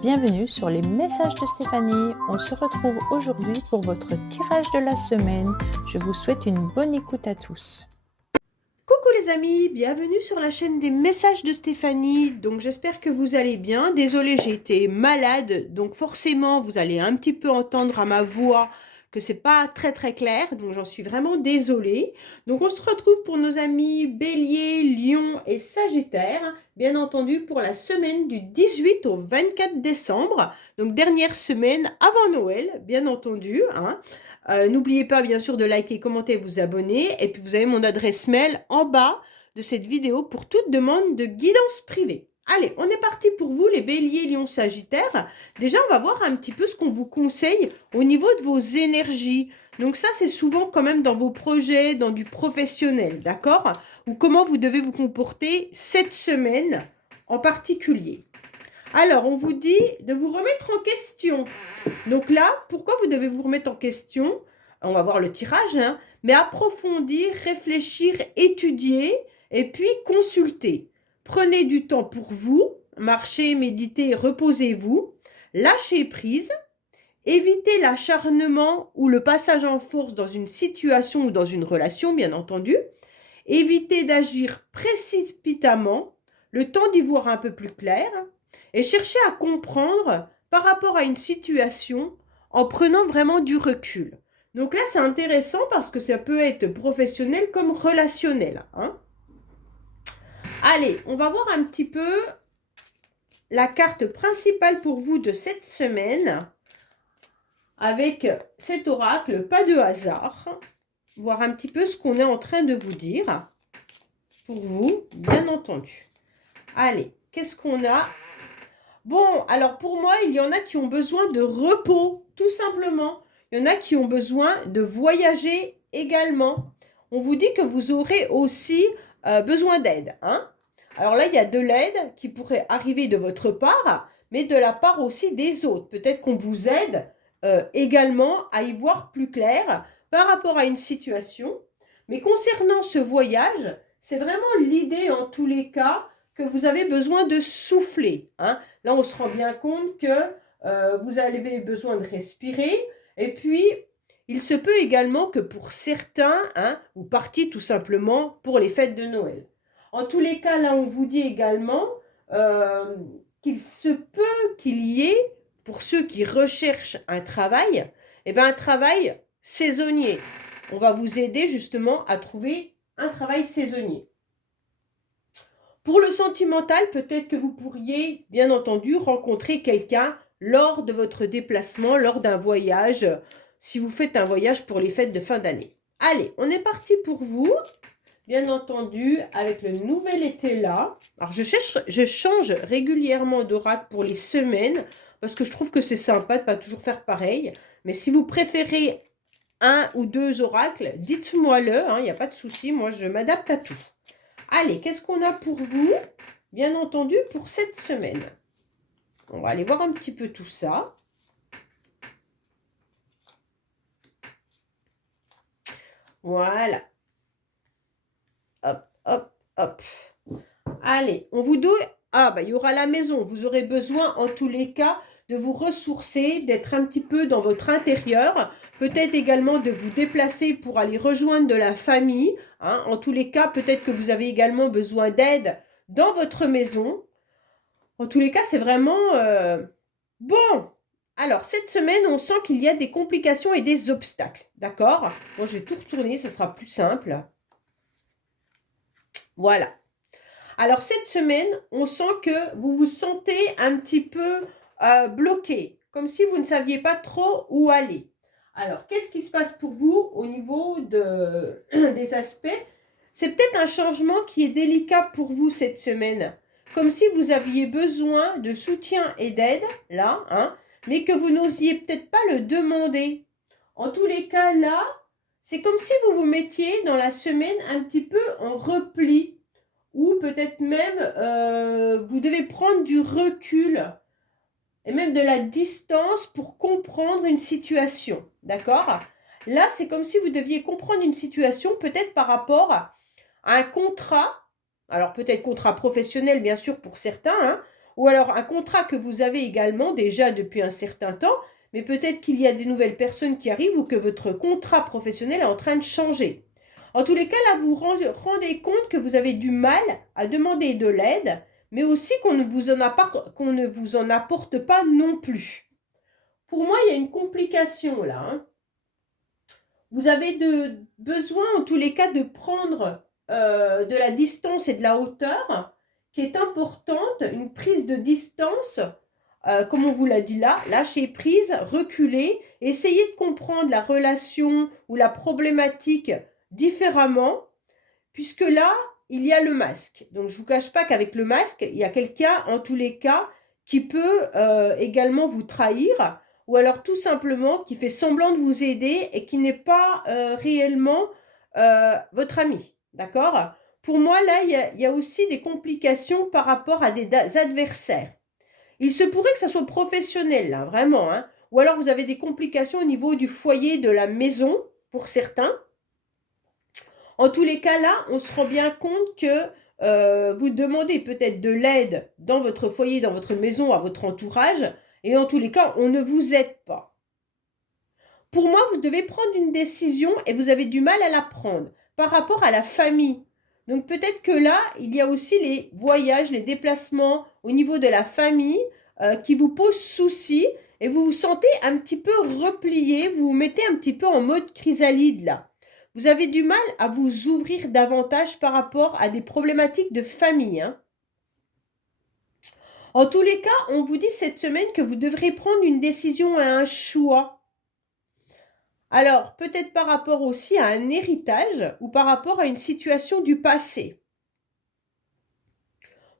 Bienvenue sur les messages de Stéphanie. On se retrouve aujourd'hui pour votre tirage de la semaine. Je vous souhaite une bonne écoute à tous. Coucou les amis, bienvenue sur la chaîne des messages de Stéphanie. Donc j'espère que vous allez bien. Désolée, j'ai été malade, donc forcément vous allez un petit peu entendre à ma voix que c'est pas très clair, donc j'en suis vraiment désolée. Donc on se retrouve pour nos amis Bélier, Lion et Sagittaire, bien entendu pour la semaine du 18 au 24 décembre, donc dernière semaine avant Noël, bien entendu, hein. N'oubliez pas bien sûr de liker, commenter, vous abonner. Et puis vous avez mon adresse mail en bas de cette vidéo pour toute demande de guidance privée. Allez, on est parti pour vous les béliers, lions, sagittaires. Déjà, on va voir un petit peu ce qu'on vous conseille au niveau de vos énergies. Donc ça, c'est souvent quand même dans vos projets, dans du professionnel, d'accord? Ou comment vous devez vous comporter cette semaine en particulier. Alors, on vous dit de vous remettre en question. Donc là, pourquoi vous devez vous remettre en question? On va voir le tirage, hein, mais approfondir, réfléchir, étudier et puis consulter. Prenez du temps pour vous, marchez, méditez, reposez-vous, lâchez prise, évitez l'acharnement ou le passage en force dans une situation ou dans une relation, bien entendu. Évitez d'agir précipitamment, le temps d'y voir un peu plus clair, et cherchez à comprendre par rapport à une situation en prenant vraiment du recul. Donc là, c'est intéressant parce que ça peut être professionnel comme relationnel, hein. Allez, on va voir un petit peu la carte principale pour vous de cette semaine avec cet oracle, pas de hasard. Voir un petit peu ce qu'on est en train de vous dire pour vous, bien entendu. Allez, qu'est-ce qu'on a? Bon, alors pour moi, il y en a qui ont besoin de repos, tout simplement. Il y en a qui ont besoin de voyager également. On vous dit que vous aurez aussi besoin d'aide, hein. Alors là, il y a de l'aide qui pourrait arriver de votre part, mais de la part aussi des autres. Peut-être qu'on vous aide également à y voir plus clair par rapport à une situation. Mais concernant ce voyage, c'est vraiment l'idée en tous les cas que vous avez besoin de souffler, hein. Là, on se rend bien compte que vous avez besoin de respirer. Et puis, il se peut également que pour certains, hein, vous partiez tout simplement pour les fêtes de Noël. En tous les cas, là, on vous dit également qu'il se peut qu'il y ait, pour ceux qui recherchent un travail, eh bien, un travail saisonnier. On va vous aider justement à trouver un travail saisonnier. Pour le sentimental, peut-être que vous pourriez, bien entendu, rencontrer quelqu'un lors de votre déplacement, lors d'un voyage, si vous faites un voyage pour les fêtes de fin d'année. Allez, on est parti pour vous, bien entendu, avec le nouvel été là. Alors, je change régulièrement d'oracle pour les semaines, parce que je trouve que c'est sympa de ne pas toujours faire pareil. Mais si vous préférez un ou deux oracles, dites-moi-le, hein, il n'y a pas de souci, moi je m'adapte à tout. Allez, qu'est-ce qu'on a pour vous, bien entendu, pour cette semaine? On va aller voir un petit peu tout ça. Voilà. Hop, hop, hop. Allez, on vous dit, il y aura la maison. Vous aurez besoin, en tous les cas, de vous ressourcer, d'être un petit peu dans votre intérieur. Peut-être également de vous déplacer pour aller rejoindre de la famille, hein. En tous les cas, peut-être que vous avez également besoin d'aide dans votre maison. En tous les cas, c'est vraiment bon. Alors, cette semaine, on sent qu'il y a des complications et des obstacles. D'accord? Moi, je vais tout retourner, ça sera plus simple. Voilà. Alors, cette semaine, on sent que vous vous sentez un petit peu bloqué, comme si vous ne saviez pas trop où aller. Alors, qu'est-ce qui se passe pour vous au niveau des aspects? C'est peut-être un changement qui est délicat pour vous cette semaine. Comme si vous aviez besoin de soutien et d'aide, là, hein, mais que vous n'osiez peut-être pas le demander. En tous les cas, là, c'est comme si vous vous mettiez dans la semaine un petit peu en repli, ou peut-être même vous devez prendre du recul et même de la distance pour comprendre une situation. D'accord? Là, c'est comme si vous deviez comprendre une situation peut-être par rapport à un contrat, alors peut-être contrat professionnel bien sûr pour certains, hein, ou alors un contrat que vous avez également déjà depuis un certain temps, mais peut-être qu'il y a des nouvelles personnes qui arrivent ou que votre contrat professionnel est en train de changer. En tous les cas, là, vous vous rendez compte que vous avez du mal à demander de l'aide, mais aussi qu'on ne vous en apporte pas non plus. Pour moi, il y a une complication là, hein. Vous avez besoin, en tous les cas, de prendre de la distance et de la hauteur qui est importante, une prise de distance, comme on vous l'a dit là, lâcher prise, reculer, essayer de comprendre la relation ou la problématique différemment, puisque là, il y a le masque. Donc, je ne vous cache pas qu'avec le masque, il y a quelqu'un, en tous les cas, qui peut également vous trahir, ou alors tout simplement qui fait semblant de vous aider et qui n'est pas réellement votre ami. D'accord? Pour moi, là, il y a aussi des complications par rapport à des adversaires. Il se pourrait que ça soit professionnel, là, vraiment, hein. Ou alors vous avez des complications au niveau du foyer, de la maison, pour certains. En tous les cas, là, on se rend bien compte que vous demandez peut-être de l'aide dans votre foyer, dans votre maison, à votre entourage, et en tous les cas, on ne vous aide pas. Pour moi, vous devez prendre une décision et vous avez du mal à la prendre par rapport à la famille. Donc peut-être que là, il y a aussi les voyages, les déplacements au niveau de la famille qui vous posent souci et vous vous sentez un petit peu replié, vous vous mettez un petit peu en mode chrysalide là. Vous avez du mal à vous ouvrir davantage par rapport à des problématiques de famille, hein. En tous les cas, on vous dit cette semaine que vous devrez prendre une décision et un choix. Alors, peut-être par rapport aussi à un héritage ou par rapport à une situation du passé.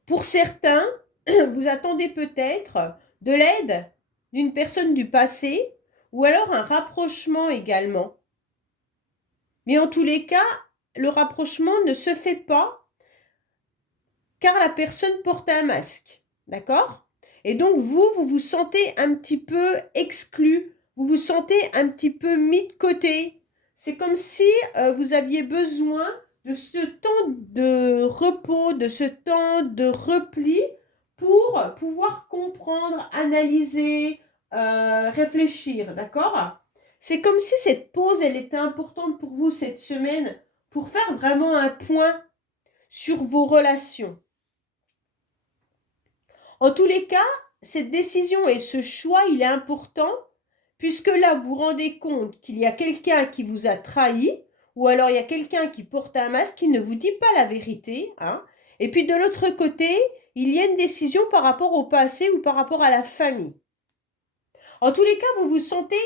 Pour certains, vous attendez peut-être de l'aide d'une personne du passé ou alors un rapprochement également. Mais en tous les cas, le rapprochement ne se fait pas car la personne porte un masque. D'accord? Et donc, vous vous sentez un petit peu exclu, vous vous sentez un petit peu mis de côté. C'est comme si vous aviez besoin de ce temps de repos, de ce temps de repli pour pouvoir comprendre, analyser, réfléchir. D'accord? C'est comme si cette pause, elle était importante pour vous cette semaine pour faire vraiment un point sur vos relations. En tous les cas, cette décision et ce choix, il est important puisque là, vous vous rendez compte qu'il y a quelqu'un qui vous a trahi ou alors il y a quelqu'un qui porte un masque qui ne vous dit pas la vérité, hein. Et puis de l'autre côté, il y a une décision par rapport au passé ou par rapport à la famille. En tous les cas, vous vous sentez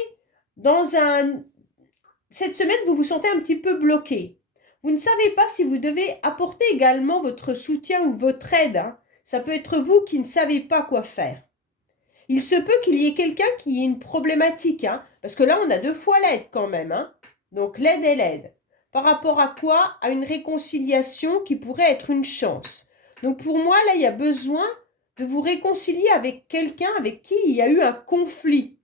cette semaine, vous vous sentez un petit peu bloqué. Vous ne savez pas si vous devez apporter également votre soutien ou votre aide, hein. Ça peut être vous qui ne savez pas quoi faire. Il se peut qu'il y ait quelqu'un qui ait une problématique, hein, parce que là, on a deux fois l'aide quand même, hein. Donc, l'aide et l'aide. Par rapport à quoi? À une réconciliation qui pourrait être une chance. Donc, pour moi, là, il y a besoin de vous réconcilier avec quelqu'un avec qui il y a eu un conflit.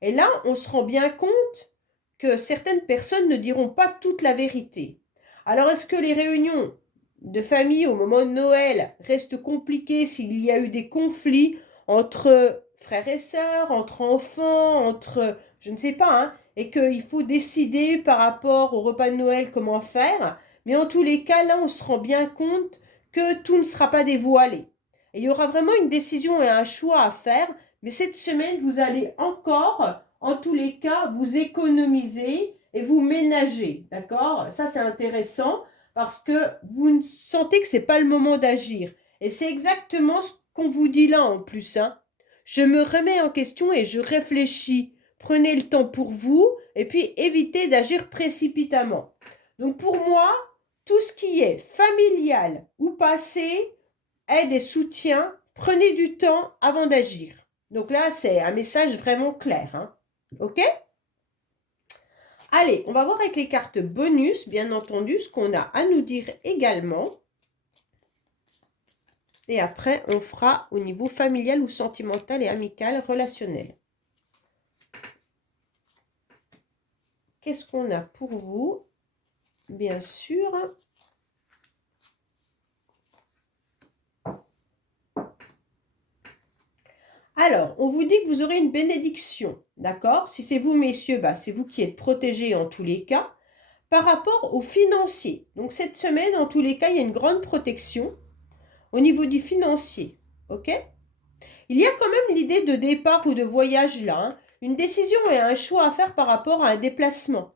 Et là, on se rend bien compte que certaines personnes ne diront pas toute la vérité. Alors, est-ce que les réunions de famille au moment de Noël restent compliquées s'il y a eu des conflits entre frères et sœurs, entre enfants, entre, je ne sais pas, hein, et qu'il faut décider par rapport au repas de Noël comment faire. Mais en tous les cas, là, on se rend bien compte que tout ne sera pas dévoilé. Et il y aura vraiment une décision et un choix à faire. Mais cette semaine, vous allez encore, en tous les cas, vous économiser et vous ménager. D'accord? Ça, c'est intéressant parce que vous sentez que ce n'est pas le moment d'agir. Et c'est exactement ce qu'on vous dit là en plus, hein. Je me remets en question et je réfléchis. Prenez le temps pour vous et puis évitez d'agir précipitamment. Donc pour moi, tout ce qui est familial ou passé, aide et soutien, prenez du temps avant d'agir. Donc là, c'est un message vraiment clair, hein. OK? Allez, on va voir avec les cartes bonus, bien entendu, ce qu'on a à nous dire également. Et après, on fera au niveau familial ou sentimental et amical, relationnel. Qu'est-ce qu'on a pour vous? Bien sûr. Alors, on vous dit que vous aurez une bénédiction, d'accord? Si c'est vous, messieurs, bah, c'est vous qui êtes protégés en tous les cas. Par rapport aux financiers, donc cette semaine, en tous les cas, il y a une grande protection au niveau du financier, ok? Il y a quand même l'idée de départ ou de voyage là, hein. Une décision et un choix à faire par rapport à un déplacement.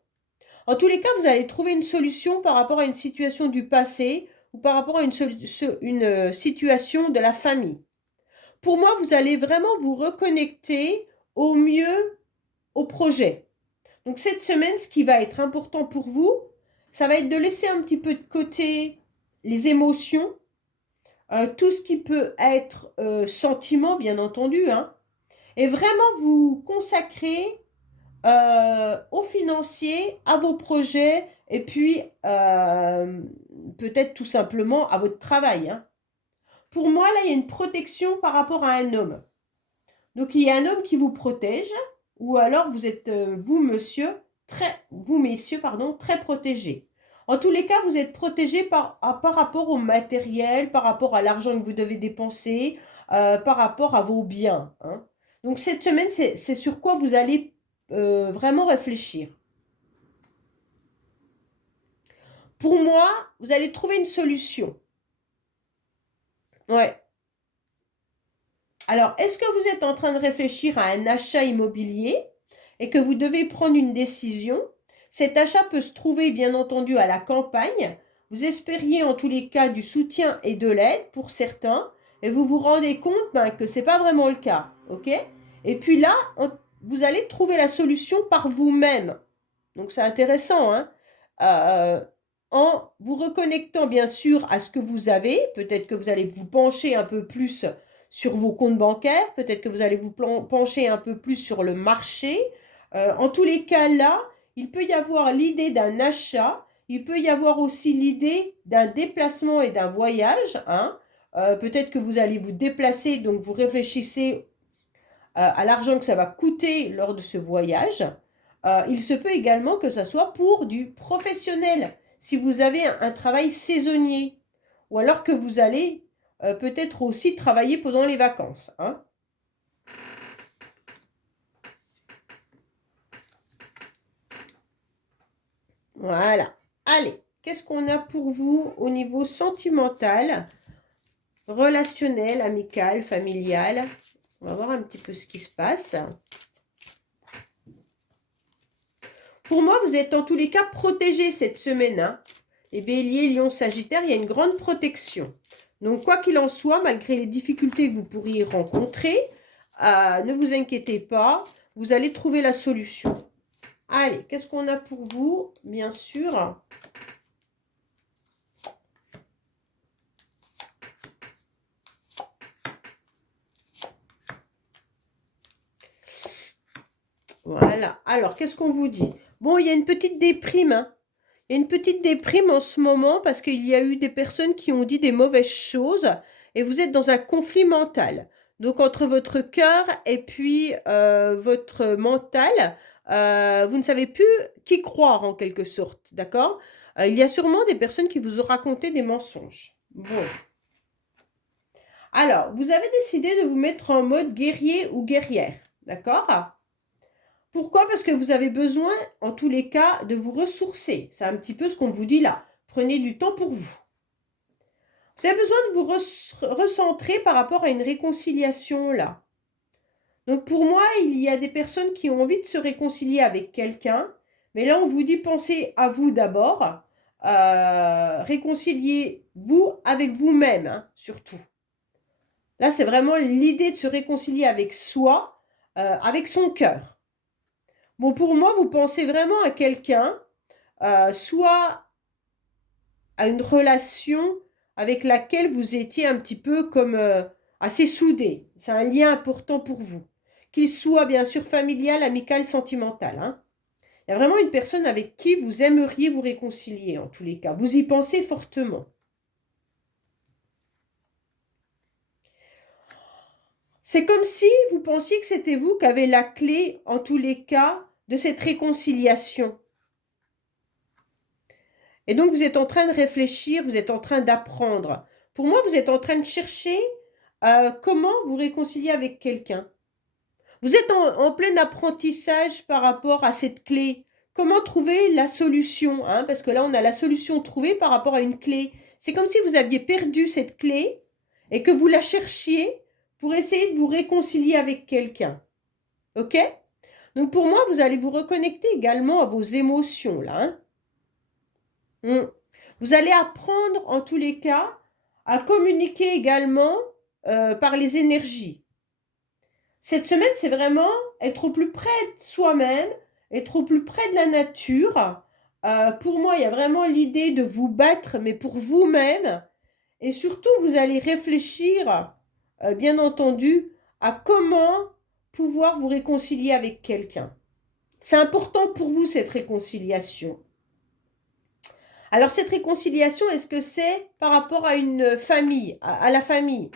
En tous les cas, vous allez trouver une solution par rapport à une situation du passé ou par rapport à une situation de la famille. Pour moi, vous allez vraiment vous reconnecter au mieux au projet. Donc cette semaine, ce qui va être important pour vous, ça va être de laisser un petit peu de côté les émotions, tout ce qui peut être sentiment, bien entendu, hein, et vraiment vous consacrer aux financiers, à vos projets, et puis peut-être tout simplement à votre travail, hein. Pour moi, là, il y a une protection par rapport à un homme. Donc, il y a un homme qui vous protège, ou alors vous êtes, vous, messieurs, pardon, très protégés. En tous les cas, vous êtes protégés par rapport au matériel, par rapport à l'argent que vous devez dépenser, par rapport à vos biens, hein. Donc, cette semaine, c'est sur quoi vous allez vraiment réfléchir. Pour moi, vous allez trouver une solution. Ouais. Alors, est-ce que vous êtes en train de réfléchir à un achat immobilier et que vous devez prendre une décision? Cet achat peut se trouver, bien entendu, à la campagne. Vous espériez en tous les cas du soutien et de l'aide pour certains et vous vous rendez compte que ce n'est pas vraiment le cas. Ok? Et puis là, vous allez trouver la solution par vous-même. Donc, c'est intéressant, hein? En vous reconnectant bien sûr à ce que vous avez, peut-être que vous allez vous pencher un peu plus sur vos comptes bancaires, peut-être que vous allez vous pencher un peu plus sur le marché. En tous les cas là, il peut y avoir l'idée d'un achat, il peut y avoir aussi l'idée d'un déplacement et d'un voyage, hein. Peut-être que vous allez vous déplacer, donc vous réfléchissez à l'argent que ça va coûter lors de ce voyage. Il se peut également que ça soit pour du professionnel, si vous avez un travail saisonnier, ou alors que vous allez peut-être aussi travailler pendant les vacances, hein. Voilà. Allez, qu'est-ce qu'on a pour vous au niveau sentimental, relationnel, amical, familial? On va voir un petit peu ce qui se passe. Pour moi, vous êtes en tous les cas protégés cette semaine, hein. Les béliers, lions, sagittaires, il y a une grande protection. Donc, quoi qu'il en soit, malgré les difficultés que vous pourriez rencontrer, ne vous inquiétez pas, vous allez trouver la solution. Allez, qu'est-ce qu'on a pour vous? Bien sûr. Voilà. Alors, qu'est-ce qu'on vous dit? Bon, il y a une petite déprime, hein. Il y a une petite déprime en ce moment parce qu'il y a eu des personnes qui ont dit des mauvaises choses et vous êtes dans un conflit mental. Donc, entre votre cœur et puis votre mental, vous ne savez plus qui croire en quelque sorte, d'accord? Il y a sûrement des personnes qui vous ont raconté des mensonges. Bon. Alors, vous avez décidé de vous mettre en mode guerrier ou guerrière, d'accord? Pourquoi? Parce que vous avez besoin, en tous les cas, de vous ressourcer. C'est un petit peu ce qu'on vous dit là. Prenez du temps pour vous. Vous avez besoin de vous recentrer par rapport à une réconciliation là. Donc pour moi, il y a des personnes qui ont envie de se réconcilier avec quelqu'un. Mais là, on vous dit pensez à vous d'abord. Réconciliez-vous avec vous-même, hein, surtout. Là, c'est vraiment l'idée de se réconcilier avec soi, avec son cœur. Bon, pour moi, vous pensez vraiment à quelqu'un, soit à une relation avec laquelle vous étiez un petit peu comme assez soudés. C'est un lien important pour vous. Qu'il soit bien sûr familial, amical, sentimental, hein. Il y a vraiment une personne avec qui vous aimeriez vous réconcilier en tous les cas. Vous y pensez fortement. C'est comme si vous pensiez que c'était vous qui avez la clé en tous les cas de cette réconciliation. Et donc, vous êtes en train de réfléchir, vous êtes en train d'apprendre. Pour moi, vous êtes en train de chercher comment vous réconcilier avec quelqu'un. Vous êtes en plein apprentissage par rapport à cette clé. Comment trouver la solution, hein? Parce que là, on a la solution trouvée par rapport à une clé. C'est comme si vous aviez perdu cette clé et que vous la cherchiez pour essayer de vous réconcilier avec quelqu'un. OK? Donc, pour moi, vous allez vous reconnecter également à vos émotions, là, hein? Vous allez apprendre, en tous les cas, à communiquer également par les énergies. Cette semaine, c'est vraiment être au plus près de soi-même, être au plus près de la nature. Pour moi, il y a vraiment l'idée de vous battre, mais pour vous-même. Et surtout, vous allez réfléchir, bien entendu, à comment pouvoir vous réconcilier avec quelqu'un. C'est important pour vous, cette réconciliation. Alors, cette réconciliation, est-ce que c'est par rapport à une famille, à la famille?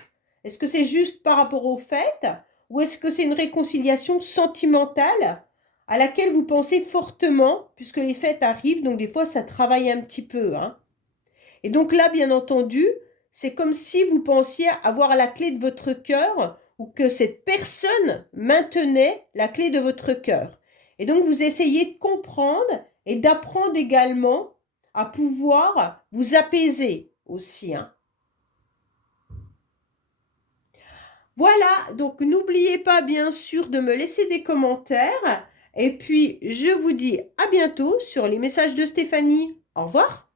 Est-ce que c'est juste par rapport aux fêtes? Ou est-ce que c'est une réconciliation sentimentale à laquelle vous pensez fortement, puisque les fêtes arrivent, donc des fois, ça travaille un petit peu, hein? Et donc là, bien entendu, c'est comme si vous pensiez avoir la clé de votre cœur ou que cette personne maintenait la clé de votre cœur. Et donc, vous essayez de comprendre et d'apprendre également à pouvoir vous apaiser aussi, hein. Voilà, donc n'oubliez pas bien sûr de me laisser des commentaires. Et puis, je vous dis à bientôt sur les messages de Stéphanie. Au revoir.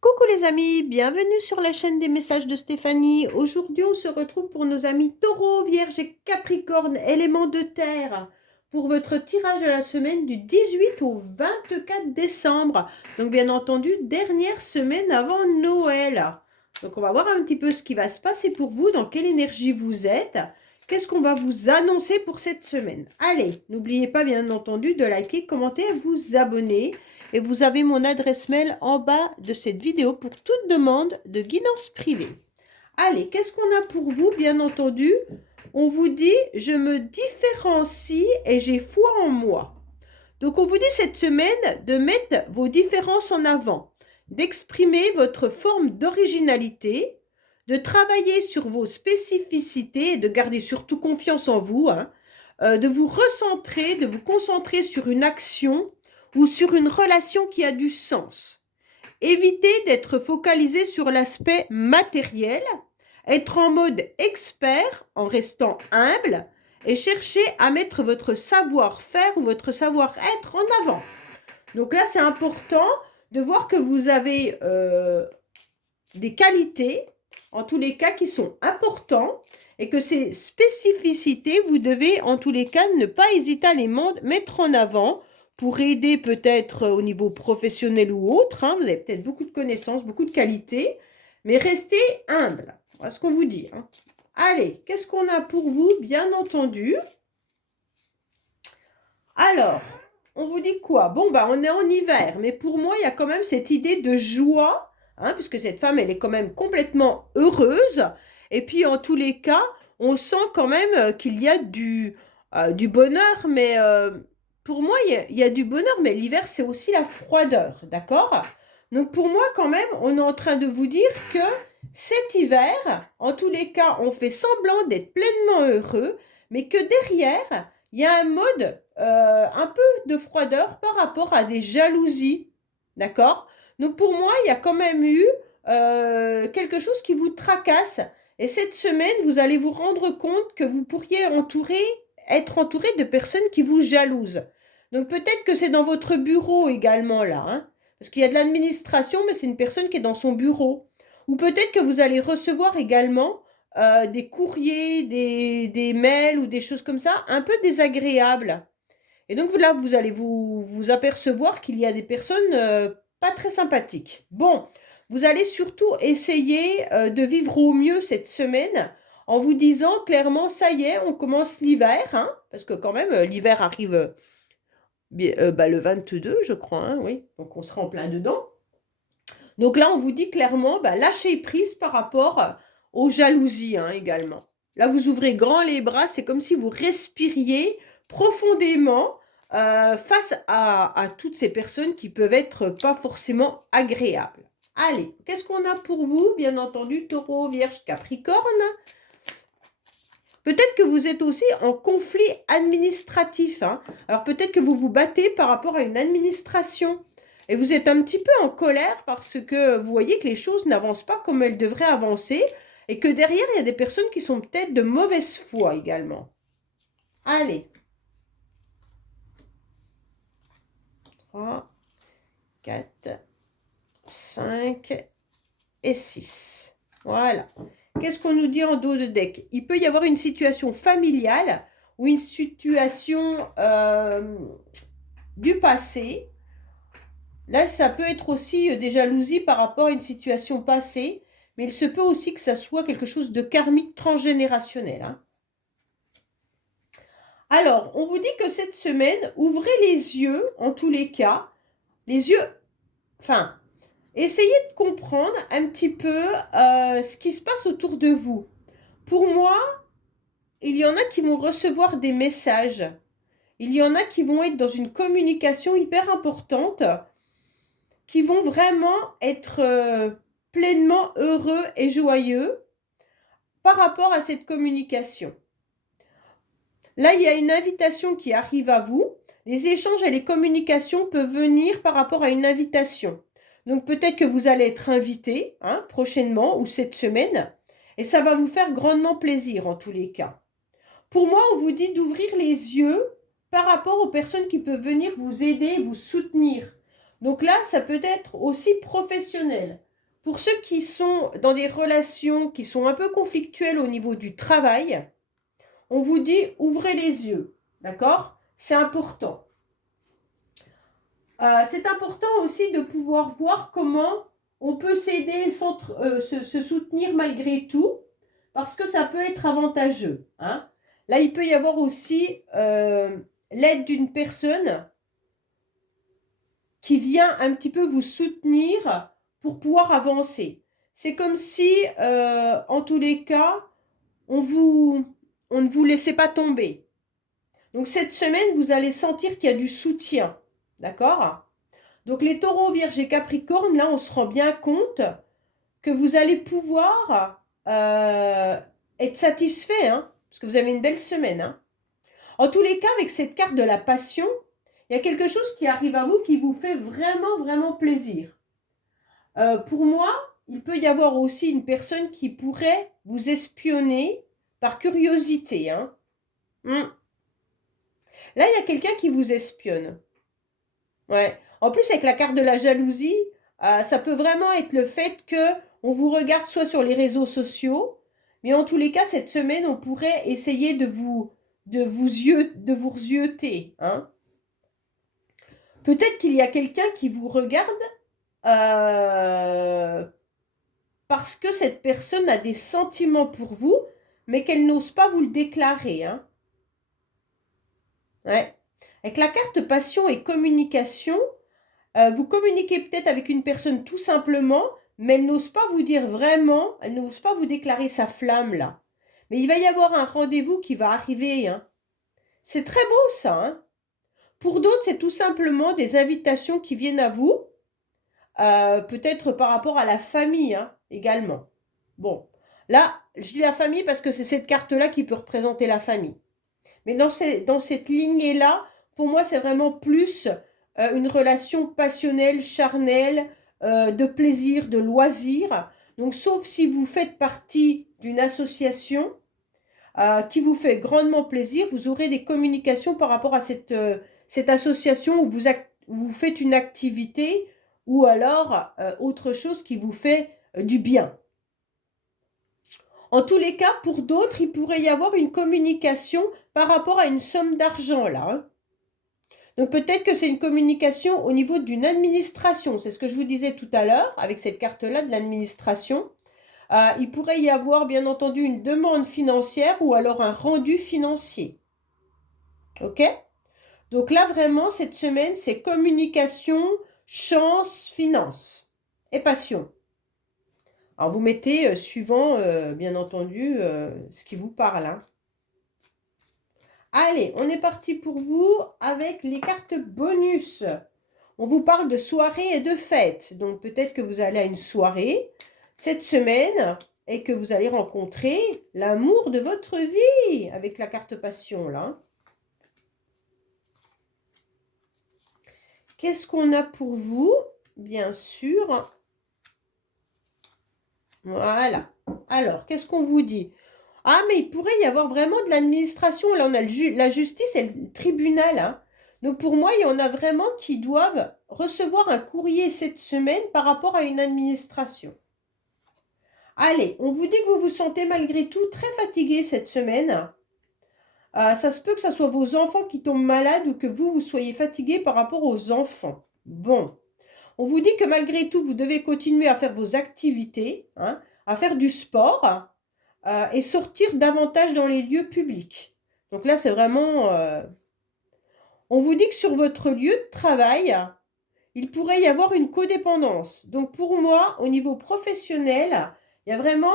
Coucou les amis, bienvenue sur la chaîne des messages de Stéphanie. Aujourd'hui, on se retrouve pour nos amis Taureau, Vierge et Capricorne, éléments de terre, pour votre tirage de la semaine du 18 au 24 décembre. Donc, bien entendu, dernière semaine avant Noël. Donc, on va voir un petit peu ce qui va se passer pour vous, dans quelle énergie vous êtes. Qu'est-ce qu'on va vous annoncer pour cette semaine? Allez, n'oubliez pas, bien entendu, de liker, commenter et vous abonner. Et vous avez mon adresse mail en bas de cette vidéo pour toute demande de guidance privée. Allez, qu'est-ce qu'on a pour vous? Bien entendu, on vous dit « Je me différencie et j'ai foi en moi ». Donc, on vous dit cette semaine de mettre vos différences en avant, d'exprimer votre forme d'originalité, de travailler sur vos spécificités et de garder surtout confiance en vous, hein, de vous recentrer, de vous concentrer sur une action ou sur une relation qui a du sens. Évitez d'être focalisé sur l'aspect matériel, être en mode expert en restant humble et chercher à mettre votre savoir-faire ou votre savoir-être en avant. Donc là, c'est important de voir que vous avez des qualités, en tous les cas, qui sont importantes et que ces spécificités, vous devez en tous les cas ne pas hésiter à les mettre en avant pour aider peut-être au niveau professionnel ou autre, hein. Vous avez peut-être beaucoup de connaissances, beaucoup de qualités, mais restez humble. Voilà ce qu'on vous dit, hein. Allez, qu'est-ce qu'on a pour vous, bien entendu? Alors, on vous dit quoi? Bon, bah, on est en hiver, mais pour moi, il y a quand même cette idée de joie, hein, puisque cette femme, elle est quand même complètement heureuse. Et puis, en tous les cas, on sent quand même qu'il y a du bonheur, mais pour moi, il y a du bonheur, mais l'hiver, c'est aussi la froideur, d'accord? Donc, pour moi, quand même, on est en train de vous dire que cet hiver, en tous les cas, on fait semblant d'être pleinement heureux, mais que derrière, il y a un mode un peu de froideur par rapport à des jalousies, d'accord? Donc, pour moi, il y a quand même eu quelque chose qui vous tracasse. Et cette semaine, vous allez vous rendre compte que vous pourriez être entouré de personnes qui vous jalousent. Donc, peut-être que c'est dans votre bureau également, là, hein, parce qu'il y a de l'administration, mais c'est une personne qui est dans son bureau. Ou peut-être que vous allez recevoir également des courriers, des mails ou des choses comme ça, un peu désagréables. Et donc là, vous allez vous apercevoir qu'il y a des personnes pas très sympathiques. Bon, vous allez surtout essayer de vivre au mieux cette semaine en vous disant clairement, ça y est, on commence l'hiver, hein, parce que quand même, l'hiver arrive le 22, je crois, hein, oui, donc on sera en plein dedans. Donc là, on vous dit clairement, lâchez prise par rapport aux jalousies, hein, également. Là, vous ouvrez grand les bras, c'est comme si vous respiriez profondément face à toutes ces personnes qui peuvent être pas forcément agréables. Allez, qu'est-ce qu'on a pour vous? Bien entendu, Taureau, Vierge, Capricorne. Peut-être que vous êtes aussi en conflit administratif, hein. Alors peut-être que vous vous battez par rapport à une administration. Et vous êtes un petit peu en colère parce que vous voyez que les choses n'avancent pas comme elles devraient avancer. Et que derrière, il y a des personnes qui sont peut-être de mauvaise foi également. Allez. 3, 4, 5 et 6. Voilà. Qu'est-ce qu'on nous dit en dos de deck? Il peut y avoir une situation familiale ou une situation du passé. Là, ça peut être aussi des jalousies par rapport à une situation passée, mais il se peut aussi que ça soit quelque chose de karmique transgénérationnel, hein. Alors, on vous dit que cette semaine, ouvrez les yeux, en tous les cas, les yeux, enfin, essayez de comprendre un petit peu ce qui se passe autour de vous. Pour moi, il y en a qui vont recevoir des messages. Il y en a qui vont être dans une communication hyper importante, qui vont vraiment être pleinement heureux et joyeux par rapport à cette communication. Là, il y a une invitation qui arrive à vous. Les échanges et les communications peuvent venir par rapport à une invitation. Donc peut-être que vous allez être invité prochainement ou cette semaine. Et ça va vous faire grandement plaisir en tous les cas. Pour moi, on vous dit d'ouvrir les yeux par rapport aux personnes qui peuvent venir vous aider, vous soutenir. Donc là, ça peut être aussi professionnel. Pour ceux qui sont dans des relations qui sont un peu conflictuelles au niveau du travail, on vous dit ouvrez les yeux, d'accord? C'est important. C'est important aussi de pouvoir voir comment on peut s'aider, se soutenir malgré tout, parce que ça peut être avantageux, hein. Là, il peut y avoir aussi l'aide d'une personne qui vient un petit peu vous soutenir pour pouvoir avancer. C'est comme si, en tous les cas, on ne vous laissait pas tomber. Donc cette semaine, vous allez sentir qu'il y a du soutien. D'accord? Donc les taureaux, vierges et capricornes, là, on se rend bien compte que vous allez pouvoir être satisfait, hein, parce que vous avez une belle semaine, hein. En tous les cas, avec cette carte de la passion, il y a quelque chose qui arrive à vous qui vous fait vraiment, vraiment plaisir. Pour moi, il peut y avoir aussi une personne qui pourrait vous espionner par curiosité, hein. Là, il y a quelqu'un qui vous espionne. Ouais. En plus, avec la carte de la jalousie, ça peut vraiment être le fait que on vous regarde soit sur les réseaux sociaux, mais en tous les cas, cette semaine, on pourrait essayer de vous zioter, hein. Peut-être qu'il y a quelqu'un qui vous regarde parce que cette personne a des sentiments pour vous, mais qu'elle n'ose pas vous le déclarer, hein. Ouais. Avec la carte passion et communication, vous communiquez peut-être avec une personne tout simplement, mais elle n'ose pas vous dire vraiment, elle n'ose pas vous déclarer sa flamme là. Mais il va y avoir un rendez-vous qui va arriver, hein. C'est très beau ça, hein. Pour d'autres, c'est tout simplement des invitations qui viennent à vous, peut-être par rapport à la famille, hein, également. Bon, là, je dis la famille parce que c'est cette carte-là qui peut représenter la famille. Mais dans cette lignée-là, pour moi, c'est vraiment plus une relation passionnelle, charnelle, de plaisir, de loisir. Donc, sauf si vous faites partie d'une association qui vous fait grandement plaisir, vous aurez des communications par rapport à cette association où vous faites une activité ou alors autre chose qui vous fait du bien. En tous les cas, pour d'autres, il pourrait y avoir une communication par rapport à une somme d'argent là, hein. Donc peut-être que c'est une communication au niveau d'une administration. C'est ce que je vous disais tout à l'heure avec cette carte-là de l'administration. Il pourrait y avoir bien entendu une demande financière ou alors un rendu financier. Ok? Donc là vraiment, cette semaine, c'est communication, chance, finance et passion. Alors vous mettez suivant, bien entendu, ce qui vous parle, hein. Allez, on est parti pour vous avec les cartes bonus. On vous parle de soirée et de fête. Donc peut-être que vous allez à une soirée cette semaine et que vous allez rencontrer l'amour de votre vie avec la carte passion là. Qu'est-ce qu'on a pour vous? Bien sûr. Voilà. Alors, qu'est-ce qu'on vous dit? Ah, mais il pourrait y avoir vraiment de l'administration. Là, on a la justice et le tribunal, hein. Donc, pour moi, il y en a vraiment qui doivent recevoir un courrier cette semaine par rapport à une administration. Allez, on vous dit que vous vous sentez malgré tout très fatigué cette semaine. Ça se peut que ce soit vos enfants qui tombent malades ou que vous soyez fatigué par rapport aux enfants. Bon, on vous dit que malgré tout, vous devez continuer à faire vos activités, hein, à faire du sport et sortir davantage dans les lieux publics. Donc là, c'est vraiment... on vous dit que sur votre lieu de travail, il pourrait y avoir une codépendance. Donc pour moi, au niveau professionnel, il y a vraiment...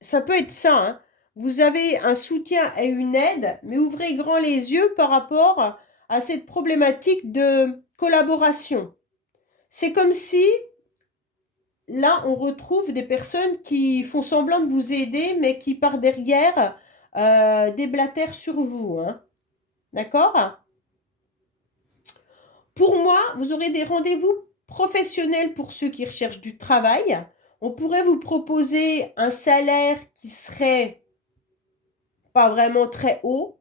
Ça peut être ça, hein. Vous avez un soutien et une aide, mais ouvrez grand les yeux par rapport à cette problématique de collaboration. C'est comme si, là, on retrouve des personnes qui font semblant de vous aider, mais qui, par derrière, déblatèrent sur vous, hein. D'accord? Pour moi, vous aurez des rendez-vous professionnels pour ceux qui recherchent du travail. On pourrait vous proposer un salaire qui serait pas vraiment très haut.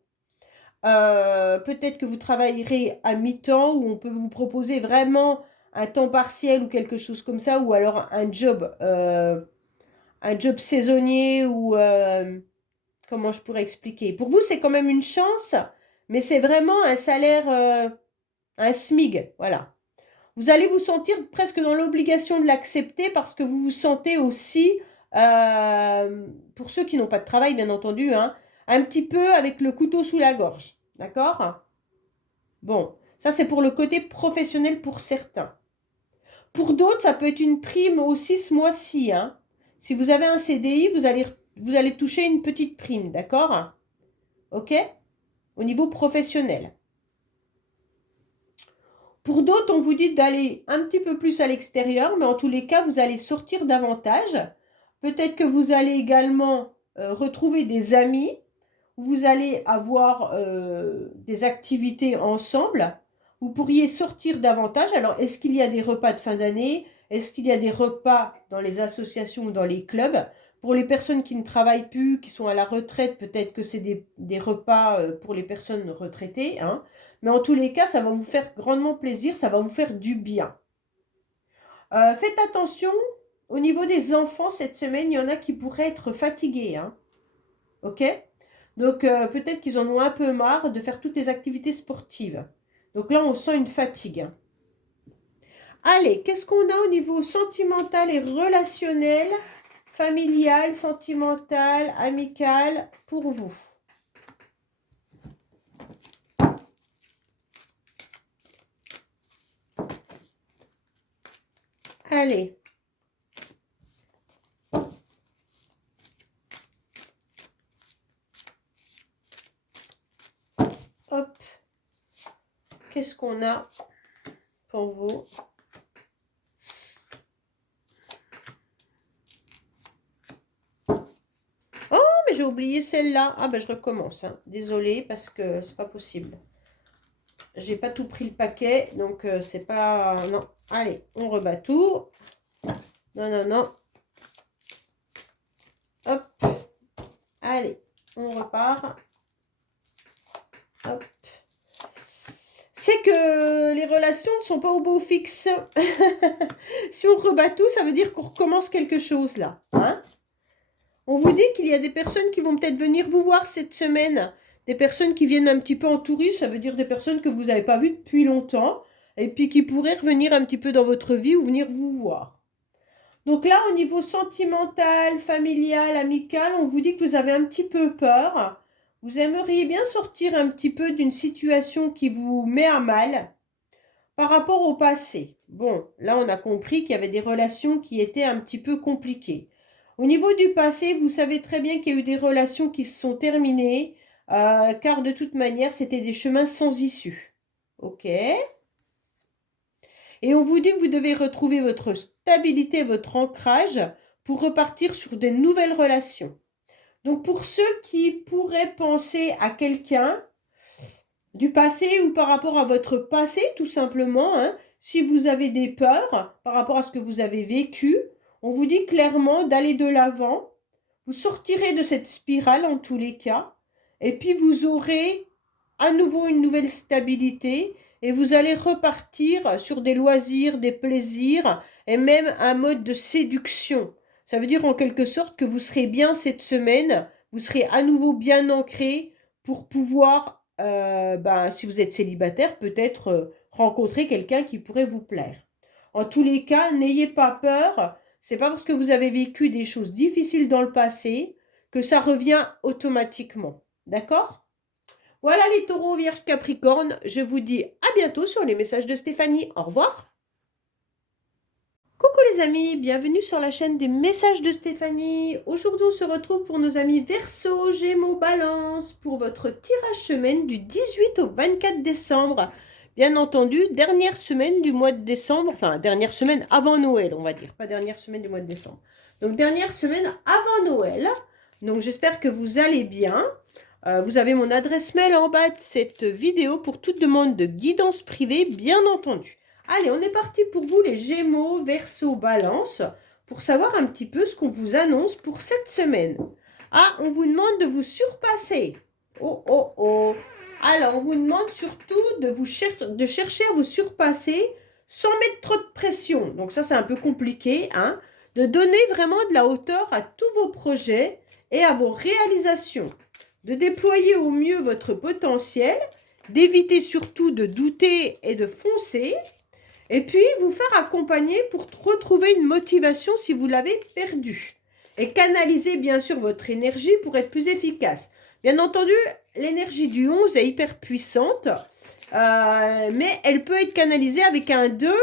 Peut-être que vous travaillerez à mi-temps ou on peut vous proposer vraiment un temps partiel ou quelque chose comme ça, ou alors un job saisonnier ou comment je pourrais expliquer. Pour vous, c'est quand même une chance, mais c'est vraiment un salaire, un SMIG, voilà. Vous allez vous sentir presque dans l'obligation de l'accepter parce que vous vous sentez aussi, pour ceux qui n'ont pas de travail, bien entendu, hein, un petit peu avec le couteau sous la gorge. D'accord? Bon, ça c'est pour le côté professionnel pour certains. Pour d'autres, ça peut être une prime aussi ce mois-ci, hein. Si vous avez un CDI, vous allez toucher une petite prime, d'accord? Ok? Au niveau professionnel. Pour d'autres, on vous dit d'aller un petit peu plus à l'extérieur, mais en tous les cas, vous allez sortir davantage. Peut-être que vous allez également retrouver des amis, vous allez avoir des activités ensemble. Vous pourriez sortir davantage. Alors, est-ce qu'il y a des repas de fin d'année? Est-ce qu'il y a des repas dans les associations ou dans les clubs? Pour les personnes qui ne travaillent plus, qui sont à la retraite, peut-être que c'est des repas pour les personnes retraitées, hein. Mais en tous les cas, ça va vous faire grandement plaisir, ça va vous faire du bien. Faites attention, au niveau des enfants, cette semaine, il y en a qui pourraient être fatigués, hein. Ok? Donc, peut-être qu'ils en ont un peu marre de faire toutes les activités sportives. Donc là, on sent une fatigue. Allez, qu'est-ce qu'on a au niveau sentimental et relationnel, familial, sentimental, amical, pour vous? Allez. Hop. Qu'est-ce qu'on a pour vous? Oh, mais j'ai oublié celle-là. Ah, ben je recommence, hein. Désolée, parce que c'est pas possible. J'ai pas tout pris le paquet, donc c'est pas... Non. Allez, on rebat tout. Non, non, non. Hop. Allez, on repart. Hop. C'est que les relations ne sont pas au beau fixe. Si on rebat tout, ça veut dire qu'on recommence quelque chose là, hein? On vous dit qu'il y a des personnes qui vont peut-être venir vous voir cette semaine. Des personnes qui viennent un petit peu en tourisme, ça veut dire des personnes que vous n'avez pas vues depuis longtemps. Et puis qui pourraient revenir un petit peu dans votre vie ou venir vous voir. Donc là, au niveau sentimental, familial, amical, on vous dit que vous avez un petit peu peur. Vous aimeriez bien sortir un petit peu d'une situation qui vous met à mal par rapport au passé. Bon, là, on a compris qu'il y avait des relations qui étaient un petit peu compliquées. Au niveau du passé, vous savez très bien qu'il y a eu des relations qui se sont terminées, car de toute manière, c'était des chemins sans issue. Ok? Et on vous dit que vous devez retrouver votre stabilité, votre ancrage pour repartir sur de nouvelles relations. Donc pour ceux qui pourraient penser à quelqu'un du passé ou par rapport à votre passé, tout simplement, hein, si vous avez des peurs par rapport à ce que vous avez vécu, on vous dit clairement d'aller de l'avant. Vous sortirez de cette spirale en tous les cas, et puis vous aurez à nouveau une nouvelle stabilité, et vous allez repartir sur des loisirs, des plaisirs, et même un mode de séduction. Ça veut dire en quelque sorte que vous serez bien cette semaine, vous serez à nouveau bien ancré pour pouvoir, si vous êtes célibataire, peut-être rencontrer quelqu'un qui pourrait vous plaire. En tous les cas, n'ayez pas peur. C'est pas parce que vous avez vécu des choses difficiles dans le passé que ça revient automatiquement. D'accord? Voilà les taureaux, vierges, capricornes. Je vous dis à bientôt sur les messages de Stéphanie. Au revoir. Coucou les amis, bienvenue sur la chaîne des messages de Stéphanie. Aujourd'hui, on se retrouve pour nos amis Verseau, Gémeaux, Balance pour votre tirage semaine du 18 au 24 décembre. Bien entendu, dernière semaine du mois de décembre, enfin dernière semaine avant Noël, on va dire, pas dernière semaine du mois de décembre. Donc dernière semaine avant Noël. Donc j'espère que vous allez bien. Vous avez mon adresse mail en bas de cette vidéo pour toute demande de guidance privée, bien entendu. Allez, on est parti pour vous les Gémeaux, Verseau, Balance, pour savoir un petit peu ce qu'on vous annonce pour cette semaine. Ah, on vous demande de vous surpasser. Oh, oh, oh. Alors, on vous demande surtout de chercher à vous surpasser sans mettre trop de pression. Donc ça, c'est un peu compliqué, hein. De donner vraiment de la hauteur à tous vos projets et à vos réalisations. De déployer au mieux votre potentiel, d'éviter surtout de douter et de foncer. Et puis, vous faire accompagner pour retrouver une motivation si vous l'avez perdue. Et canaliser bien sûr votre énergie pour être plus efficace. Bien entendu, l'énergie du 11 est hyper puissante, mais elle peut être canalisée avec un 2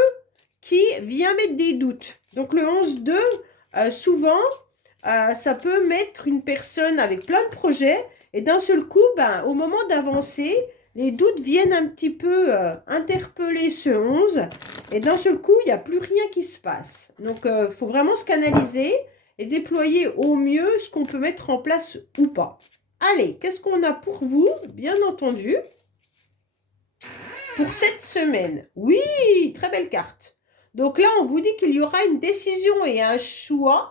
qui vient mettre des doutes. Donc le 11-2, souvent, ça peut mettre une personne avec plein de projets et d'un seul coup, au moment d'avancer, les doutes viennent un petit peu interpeller ce 11 et d'un seul coup, il n'y a plus rien qui se passe. Donc, il faut vraiment se canaliser et déployer au mieux ce qu'on peut mettre en place ou pas. Allez, qu'est-ce qu'on a pour vous, bien entendu, pour cette semaine? Oui, très belle carte. Donc là, on vous dit qu'il y aura une décision et un choix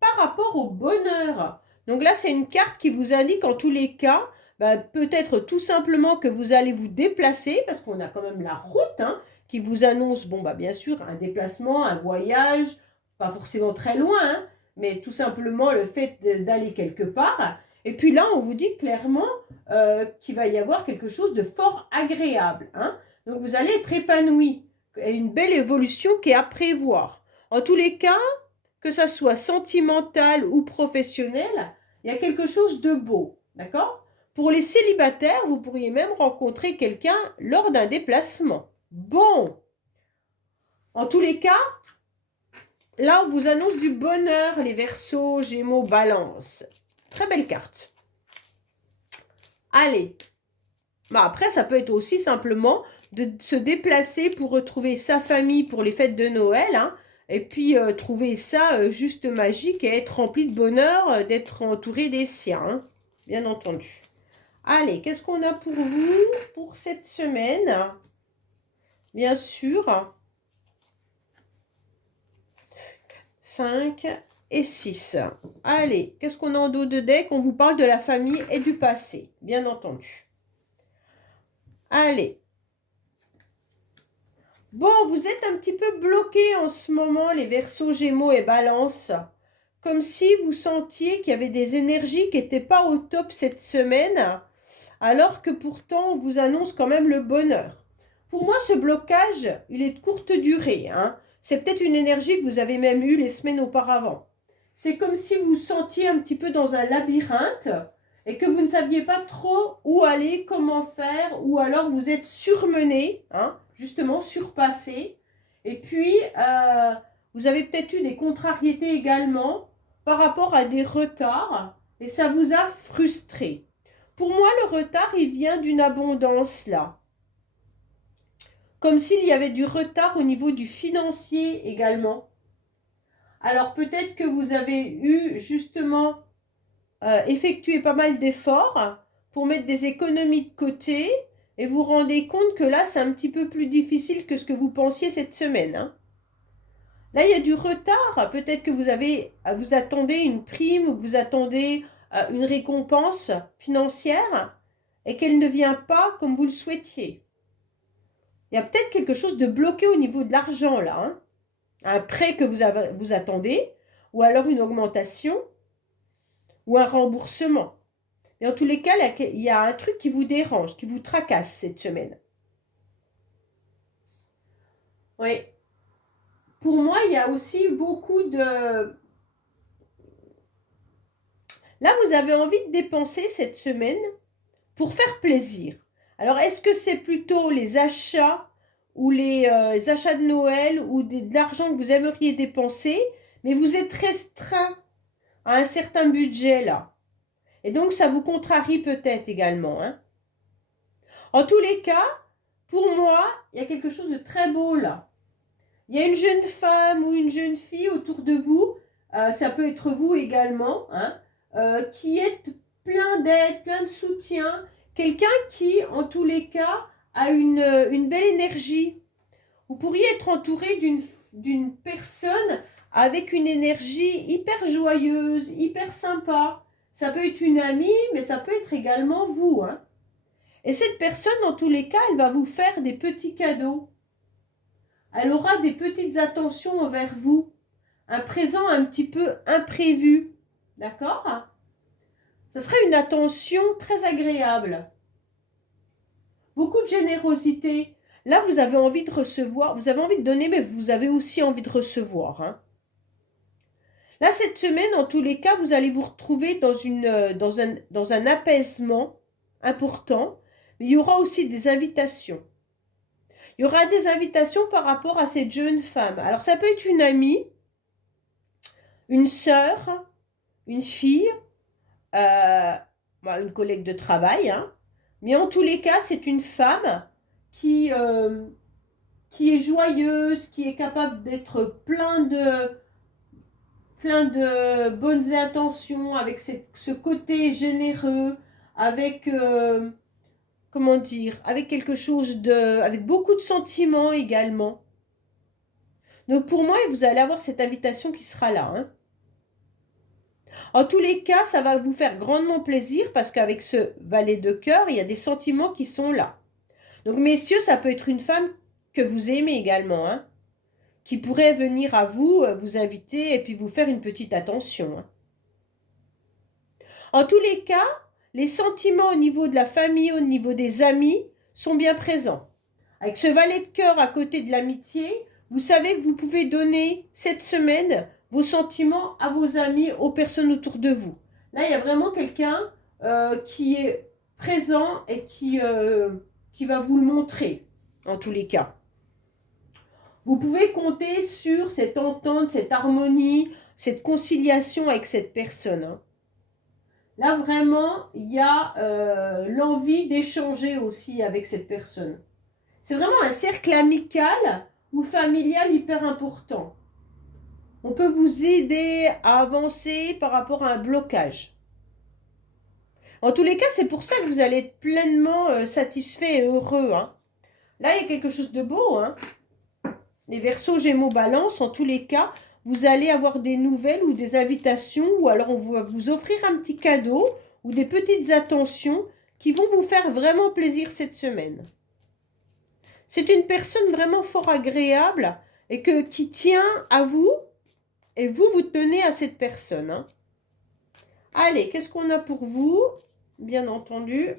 par rapport au bonheur. Donc là, c'est une carte qui vous indique en tous les cas, peut-être tout simplement que vous allez vous déplacer, parce qu'on a quand même la route, hein, qui vous annonce, bien sûr, un déplacement, un voyage, pas forcément très loin, hein, mais tout simplement le fait d'aller quelque part. Et puis là, on vous dit clairement qu'il va y avoir quelque chose de fort agréable, hein. Donc vous allez être épanoui, et une belle évolution qui est à prévoir. En tous les cas, que ça soit sentimental ou professionnel, il y a quelque chose de beau, d'accord? Pour les célibataires, vous pourriez même rencontrer quelqu'un lors d'un déplacement. Bon, en tous les cas, là, on vous annonce du bonheur, les Verseaux, Gémeaux, Balance. Très belle carte. Allez. Après, ça peut être aussi simplement de se déplacer pour retrouver sa famille pour les fêtes de Noël, hein, et puis trouver ça juste magique et être rempli de bonheur, d'être entouré des siens, hein, bien entendu. Allez, qu'est-ce qu'on a pour vous pour cette semaine? Bien sûr. 5 et 6. Allez, qu'est-ce qu'on a en dos de deck? On vous parle de la famille et du passé, bien entendu. Allez. Bon, vous êtes un petit peu bloqués en ce moment, les Verseaux, Gémeaux et Balance. Comme si vous sentiez qu'il y avait des énergies qui n'étaient pas au top cette semaine, alors que pourtant, on vous annonce quand même le bonheur. Pour moi, ce blocage, il est de courte durée, hein. C'est peut-être une énergie que vous avez même eue les semaines auparavant. C'est comme si vous vous sentiez un petit peu dans un labyrinthe et que vous ne saviez pas trop où aller, comment faire, ou alors vous êtes surmené, hein, justement surpassé. Et puis, vous avez peut-être eu des contrariétés également par rapport à des retards et ça vous a frustré. Pour moi, le retard, il vient d'une abondance là. Comme s'il y avait du retard au niveau du financier également. Alors peut-être que vous avez eu justement effectué pas mal d'efforts pour mettre des économies de côté et vous vous rendez compte que là, c'est un petit peu plus difficile que ce que vous pensiez cette semaine, hein. Là, il y a du retard. Peut-être que vous attendez une prime ou que vous attendez une récompense financière et qu'elle ne vient pas comme vous le souhaitiez. Il y a peut-être quelque chose de bloqué au niveau de l'argent là, hein. Un prêt que vous attendez, ou alors une augmentation, ou un remboursement. Et en tous les cas, il y a un truc qui vous dérange, qui vous tracasse cette semaine. Oui. Pour moi, il y a aussi beaucoup de... Là, vous avez envie de dépenser cette semaine pour faire plaisir. Alors, est-ce que c'est plutôt les achats ou les achats de Noël ou de l'argent que vous aimeriez dépenser, mais vous êtes restreint à un certain budget là. Et donc, ça vous contrarie peut-être également, hein. En tous les cas, pour moi, il y a quelque chose de très beau là. Il y a une jeune femme ou une jeune fille autour de vous, ça peut être vous également, hein, qui est plein d'aide, plein de soutien. Quelqu'un qui, en tous les cas, a une belle énergie. Vous pourriez être entouré d'une personne avec une énergie hyper joyeuse, hyper sympa. Ça peut être une amie, mais ça peut être également vous, hein. Et cette personne, dans tous les cas, elle va vous faire des petits cadeaux. Elle aura des petites attentions envers vous. Un présent un petit peu imprévu. D'accord? Ce serait une attention très agréable. Beaucoup de générosité. Là, vous avez envie de recevoir. Vous avez envie de donner, mais vous avez aussi envie de recevoir, hein. Là, cette semaine, en tous les cas, vous allez vous retrouver dans un apaisement important. Mais il y aura aussi des invitations. Il y aura des invitations par rapport à cette jeune femme. Alors, ça peut être une amie, une sœur, une fille, une collègue de travail, hein. Mais en tous les cas, c'est une femme qui est joyeuse, qui est capable d'être plein de bonnes intentions, avec ce côté généreux, avec, comment dire, avec quelque chose avec beaucoup de sentiments également. Donc pour moi, vous allez avoir cette invitation qui sera là, hein. En tous les cas, ça va vous faire grandement plaisir parce qu'avec ce valet de cœur, il y a des sentiments qui sont là. Donc messieurs, ça peut être une femme que vous aimez également, hein, qui pourrait venir à vous, vous inviter et puis vous faire une petite attention, hein. En tous les cas, les sentiments au niveau de la famille, au niveau des amis, sont bien présents. Avec ce valet de cœur à côté de l'amitié, vous savez que vous pouvez donner cette semaine vos sentiments à vos amis, aux personnes autour de vous. Là, il y a vraiment quelqu'un qui est présent et qui va vous le montrer, en tous les cas. Vous pouvez compter sur cette entente, cette harmonie, cette conciliation avec cette personne, hein. Là, vraiment, il y a l'envie d'échanger aussi avec cette personne. C'est vraiment un cercle amical ou familial hyper important. On peut vous aider à avancer par rapport à un blocage. En tous les cas, c'est pour ça que vous allez être pleinement satisfait et heureux, hein. Là, il y a quelque chose de beau, hein. Les Verseaux, Gémeaux, Balance, en tous les cas, vous allez avoir des nouvelles ou des invitations, ou alors on va vous offrir un petit cadeau ou des petites attentions qui vont vous faire vraiment plaisir cette semaine. C'est une personne vraiment fort agréable et qui tient à vous et vous tenez à cette personne, hein. Allez, qu'est-ce qu'on a pour vous? Bien entendu.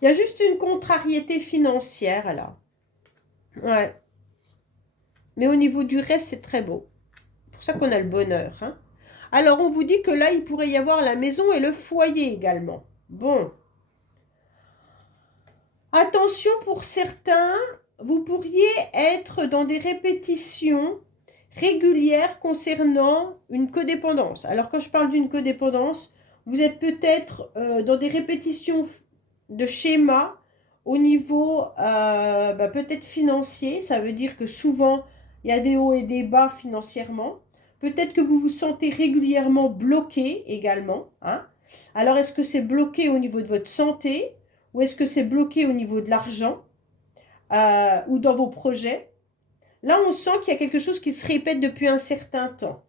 Il y a juste une contrariété financière là. Ouais. Mais au niveau du reste, c'est très beau. C'est pour ça qu'on a le bonheur, hein. Alors, on vous dit que là, il pourrait y avoir la maison et le foyer également. Bon. Attention pour certains, vous pourriez être dans des répétitions régulières concernant une codépendance. Alors, quand je parle d'une codépendance, vous êtes peut-être dans des répétitions de schémas au niveau peut-être financier. Ça veut dire que souvent, Il y a des hauts et des bas financièrement. Peut-être que vous vous sentez régulièrement bloqué également, hein. Alors, est-ce que c'est bloqué au niveau de votre santé ou est-ce que c'est bloqué au niveau de l'argent ou dans vos projets? Là, on sent qu'il y a quelque chose qui se répète depuis un certain temps.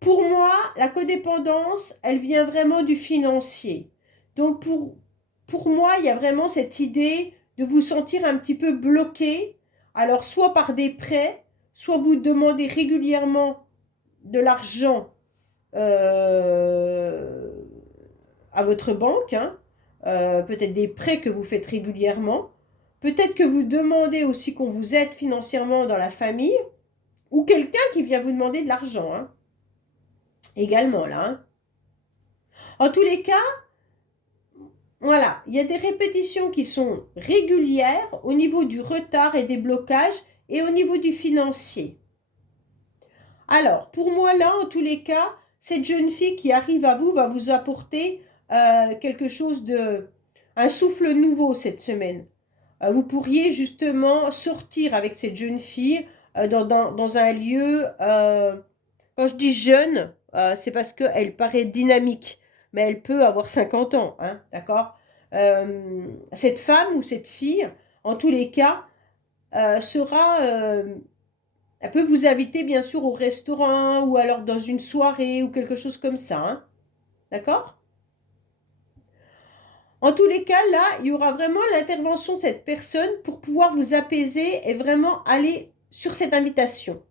Pour moi, la codépendance, elle vient vraiment du financier. Donc, pour moi, il y a vraiment cette idée de vous sentir un petit peu bloqué. Alors, soit par des prêts, soit vous demandez régulièrement de l'argent euh, à votre banque, hein. Peut-être des prêts que vous faites régulièrement. Peut-être que vous demandez aussi qu'on vous aide financièrement dans la famille ou quelqu'un qui vient vous demander de l'argent, hein, également là, hein. En tous les cas, voilà, il y a des répétitions qui sont régulières au niveau du retard et des blocages et au niveau du financier. Alors, pour moi là, en tous les cas, cette jeune fille qui arrive à vous va vous apporter quelque chose un souffle nouveau cette semaine. Vous pourriez justement sortir avec cette jeune fille dans un lieu, quand je dis jeune, c'est parce qu'elle paraît dynamique, mais elle peut avoir 50 ans, hein, d'accord? Cette femme ou cette fille, en tous les cas, elle peut vous inviter bien sûr au restaurant ou alors dans une soirée ou quelque chose comme ça, hein, d'accord? En tous les cas, là, il y aura vraiment l'intervention de cette personne pour pouvoir vous apaiser et vraiment aller sur cette invitation.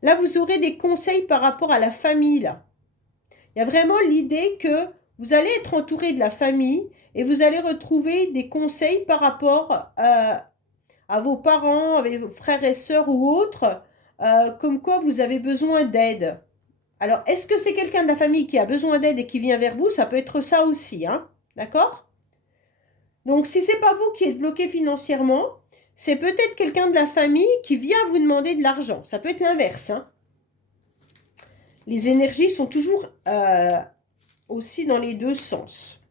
Là, vous aurez des conseils par rapport à la famille, là. Il y a vraiment l'idée que vous allez être entouré de la famille et vous allez retrouver des conseils par rapport à vos parents, avec vos frères et sœurs ou autres, comme quoi vous avez besoin d'aide. Alors, est-ce que c'est quelqu'un de la famille qui a besoin d'aide et qui vient vers vous? Ça peut être ça aussi, hein, d'accord? Donc, si ce n'est pas vous qui êtes bloqué financièrement, c'est peut-être quelqu'un de la famille qui vient vous demander de l'argent. Ça peut être l'inverse, hein. Les énergies sont toujours aussi dans les deux sens.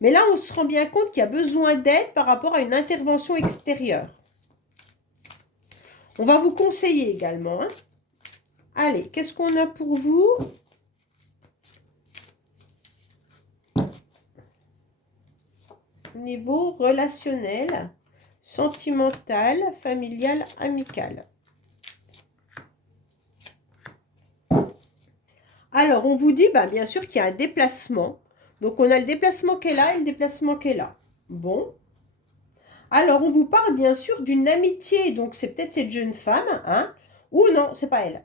Mais là, on se rend bien compte qu'il y a besoin d'aide par rapport à une intervention extérieure. On va vous conseiller également, hein. Allez, qu'est-ce qu'on a pour vous? Niveau relationnel, sentimental, familial, amical. Alors, on vous dit, bah, bien sûr qu'il y a un déplacement. Donc, on a le déplacement qui est là et le déplacement qui est là. Bon. Alors, on vous parle bien sûr d'une amitié. Donc, c'est peut-être cette jeune femme, hein. Ou non, c'est pas elle.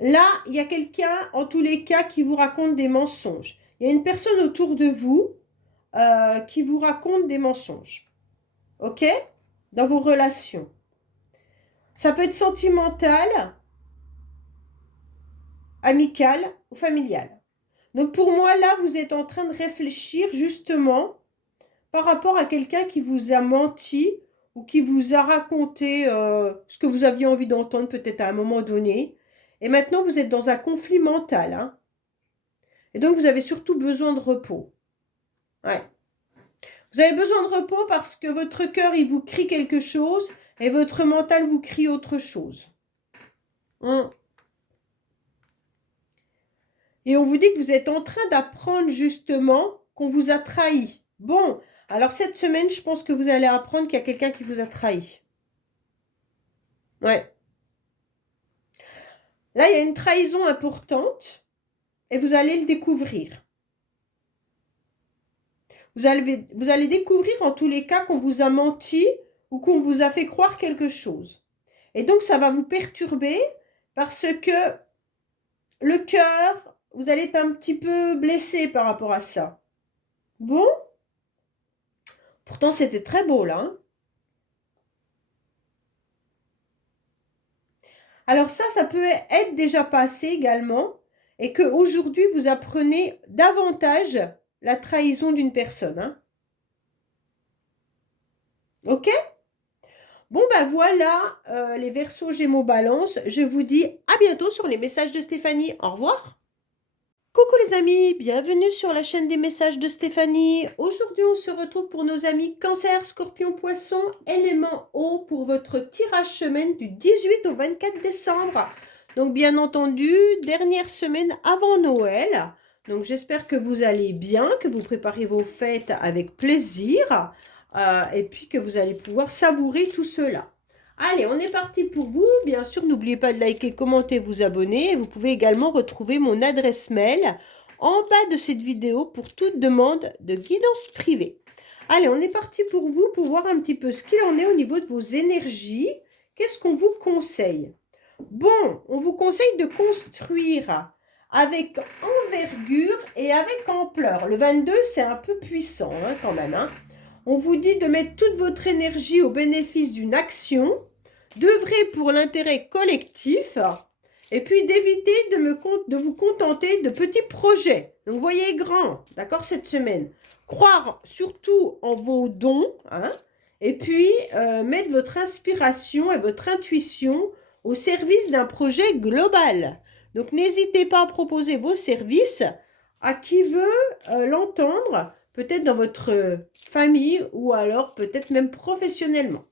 Là, il y a quelqu'un, en tous les cas, qui vous raconte des mensonges. Il y a une personne autour de vous qui vous raconte des mensonges. OK? Dans vos relations. Ça peut être sentimental, amical ou familial. Donc pour moi, là, vous êtes en train de réfléchir justement par rapport à quelqu'un qui vous a menti ou qui vous a raconté ce que vous aviez envie d'entendre peut-être à un moment donné. Et maintenant, vous êtes dans un conflit mental, hein. Et donc, vous avez surtout besoin de repos. Ouais. Vous avez besoin de repos parce que votre cœur, il vous crie quelque chose et votre mental vous crie autre chose. Et on vous dit que vous êtes en train d'apprendre justement qu'on vous a trahi. Bon, alors cette semaine, je pense que vous allez apprendre qu'il y a quelqu'un qui vous a trahi. Ouais. Là, il y a une trahison importante et vous allez le découvrir. Vous allez découvrir en tous les cas qu'on vous a menti ou qu'on vous a fait croire quelque chose. Et donc, ça va vous perturber parce que le cœur, vous allez être un petit peu blessé par rapport à ça. Bon? Pourtant, c'était très beau, là, hein. Alors ça peut être déjà passé également et qu'aujourd'hui, vous apprenez davantage la trahison d'une personne, hein. OK? Bon, ben voilà, les Verseaux, Gémeaux, Balance. Je vous dis à bientôt sur les messages de Stéphanie. Au revoir. Coucou les amis, bienvenue sur la chaîne des messages de Stéphanie. Aujourd'hui, on se retrouve pour nos amis Cancer, Scorpion, Poisson, élément eau pour votre tirage semaine du 18 au 24 décembre. Donc bien entendu, dernière semaine avant Noël. Donc j'espère que vous allez bien, que vous préparez vos fêtes avec plaisir et puis que vous allez pouvoir savourer tout cela. Allez, on est parti pour vous. Bien sûr, n'oubliez pas de liker, commenter, vous abonner. Vous pouvez également retrouver mon adresse mail en bas de cette vidéo pour toute demande de guidance privée. Allez, on est parti pour vous pour voir un petit peu ce qu'il en est au niveau de vos énergies. Qu'est-ce qu'on vous conseille? Bon, on vous conseille de construire avec envergure et avec ampleur. Le 22, c'est un peu puissant quand même. On vous dit de mettre toute votre énergie au bénéfice d'une action, d'œuvrer pour l'intérêt collectif, et puis d'éviter de vous contenter de petits projets. Donc, voyez grand, d'accord, cette semaine. Croire surtout en vos dons, et puis mettre votre inspiration et votre intuition au service d'un projet global. Donc, n'hésitez pas à proposer vos services à qui veut l'entendre, peut-être dans votre famille ou alors peut-être même professionnellement.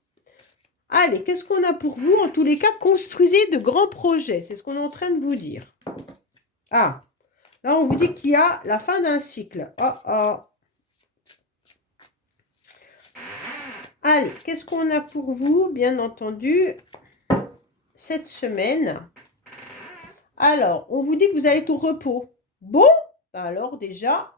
Allez, qu'est-ce qu'on a pour vous? En tous les cas, construisez de grands projets. C'est ce qu'on est en train de vous dire. Ah, là, on vous dit qu'il y a la fin d'un cycle. Oh, oh. Allez, qu'est-ce qu'on a pour vous? Bien entendu, cette semaine. Alors, on vous dit que vous allez être au repos. Bon, alors déjà,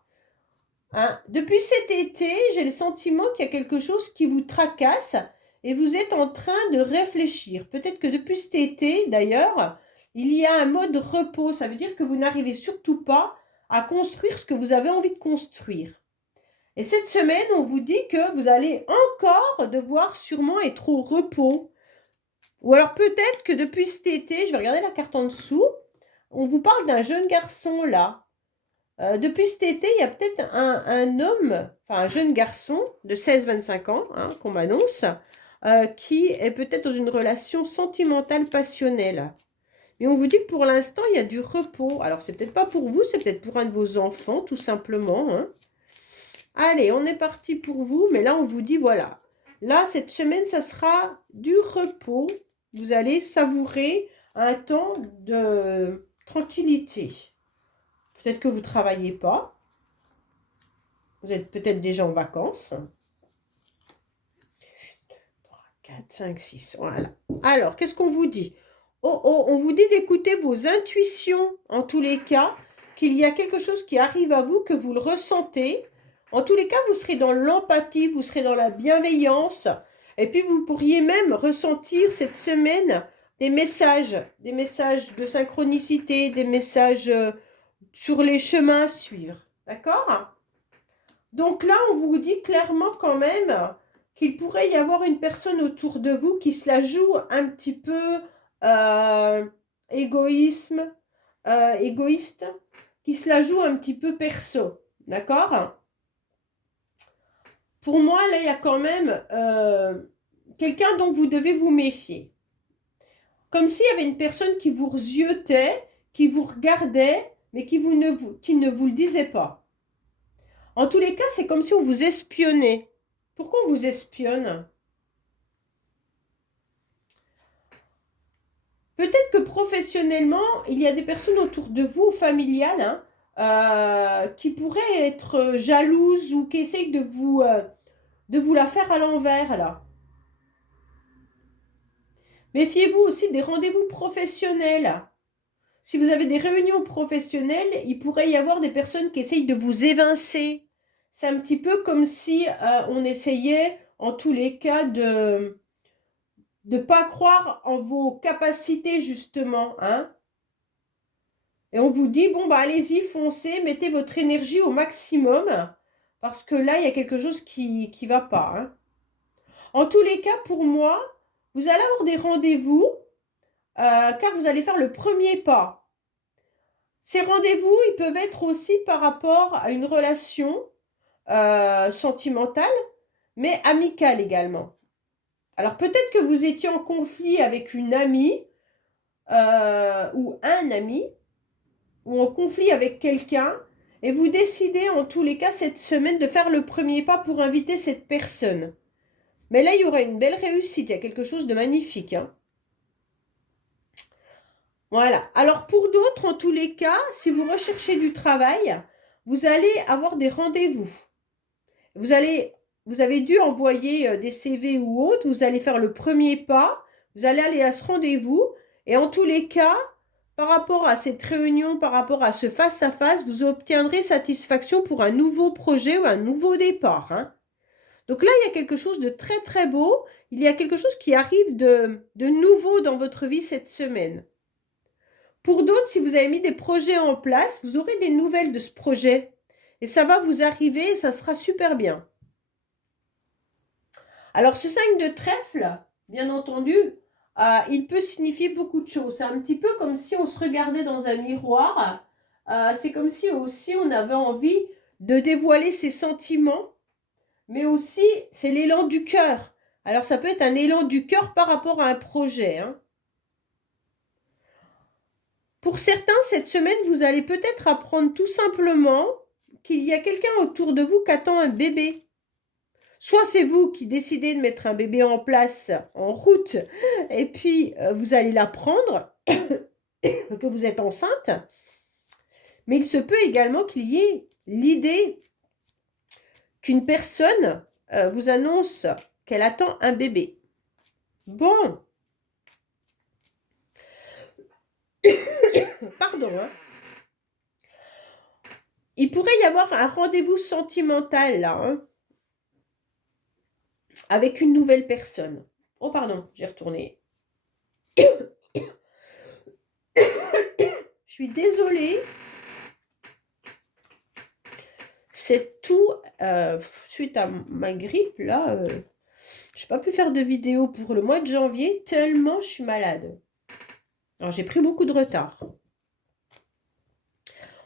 depuis cet été, j'ai le sentiment qu'il y a quelque chose qui vous tracasse et vous êtes en train de réfléchir. Peut-être que depuis cet été, d'ailleurs, il y a un mode repos. Ça veut dire que vous n'arrivez surtout pas à construire ce que vous avez envie de construire. Et cette semaine, on vous dit que vous allez encore devoir sûrement être au repos. Ou alors peut-être que depuis cet été, je vais regarder la carte en dessous, on vous parle d'un jeune garçon là. Depuis cet été, il y a peut-être un homme, enfin un jeune garçon de 16-25 ans, qu'on m'annonce, qui est peut-être dans une relation sentimentale passionnelle. Mais on vous dit que pour l'instant, il y a du repos. Alors, c'est peut-être pas pour vous, c'est peut-être pour un de vos enfants, tout simplement. Allez, on est parti pour vous, mais là, on vous dit, voilà. Là, cette semaine, ça sera du repos. Vous allez savourer un temps de tranquillité. Peut-être que vous ne travaillez pas. Vous êtes peut-être déjà en vacances. 3, 4, 5, 6. Voilà. Alors, qu'est-ce qu'on vous dit? On vous dit d'écouter vos intuitions, en tous les cas, qu'il y a quelque chose qui arrive à vous, que vous le ressentez. En tous les cas, vous serez dans l'empathie, vous serez dans la bienveillance. Et puis, vous pourriez même ressentir cette semaine des messages de synchronicité, des messages sur les chemins à suivre. D'accord? Donc là, on vous dit clairement quand même qu'il pourrait y avoir une personne autour de vous qui se la joue un petit peu égoïste, qui se la joue un petit peu perso. D'accord? Pour moi, là, il y a quand même quelqu'un dont vous devez vous méfier. Comme s'il y avait une personne qui vous ziotait, qui vous regardait, mais qui ne vous le disait pas. En tous les cas, c'est comme si on vous espionnait. Pourquoi on vous espionne? Peut-être que professionnellement, il y a des personnes autour de vous, familiales, qui pourraient être jalouses ou qui essayent de vous la faire à l'envers, là. Méfiez-vous aussi des rendez-vous professionnels. Si vous avez des réunions professionnelles, il pourrait y avoir des personnes qui essayent de vous évincer. C'est un petit peu comme si on essayait, en tous les cas, de ne pas croire en vos capacités, justement. Et on vous dit, bon, bah allez-y, foncez, mettez votre énergie au maximum, parce que là, il y a quelque chose qui ne va pas. En tous les cas, pour moi, vous allez avoir des rendez-vous, car vous allez faire le premier pas. Ces rendez-vous, ils peuvent être aussi par rapport à une relation sentimentale, mais amicale également. Alors peut-être que vous étiez en conflit avec une amie ou un ami, ou en conflit avec quelqu'un et vous décidez en tous les cas cette semaine de faire le premier pas pour inviter cette personne. Mais là, il y aura une belle réussite, il y a quelque chose de magnifique, hein. Voilà. Alors pour d'autres, en tous les cas, si vous recherchez du travail, vous allez avoir des rendez-vous. Vous avez dû envoyer des CV ou autres, vous allez faire le premier pas, vous allez aller à ce rendez-vous et en tous les cas, par rapport à cette réunion, par rapport à ce face-à-face, vous obtiendrez satisfaction pour un nouveau projet ou un nouveau départ, hein. Donc là, il y a quelque chose de très très beau, il y a quelque chose qui arrive de nouveau dans votre vie cette semaine. Pour d'autres, si vous avez mis des projets en place, vous aurez des nouvelles de ce projet. Et ça va vous arriver et ça sera super bien. Alors, ce 5 de trèfle, bien entendu, il peut signifier beaucoup de choses. C'est un petit peu comme si on se regardait dans un miroir. C'est comme si aussi on avait envie de dévoiler ses sentiments. Mais aussi, c'est l'élan du cœur. Alors, ça peut être un élan du cœur par rapport à un projet, hein. Pour certains, cette semaine, vous allez peut-être apprendre tout simplement qu'il y a quelqu'un autour de vous qui attend un bébé. Soit c'est vous qui décidez de mettre un bébé en place, en route, et puis vous allez l'apprendre que vous êtes enceinte. Mais il se peut également qu'il y ait l'idée qu'une personne vous annonce qu'elle attend un bébé. Bon. Pardon, hein. Il pourrait y avoir un rendez-vous sentimental, là, hein, avec une nouvelle personne. Oh, pardon, j'ai retourné. Je suis désolée. C'est tout, suite à ma grippe, là, je n'ai pas pu faire de vidéo pour le mois de janvier, tellement je suis malade. Alors, j'ai pris beaucoup de retard.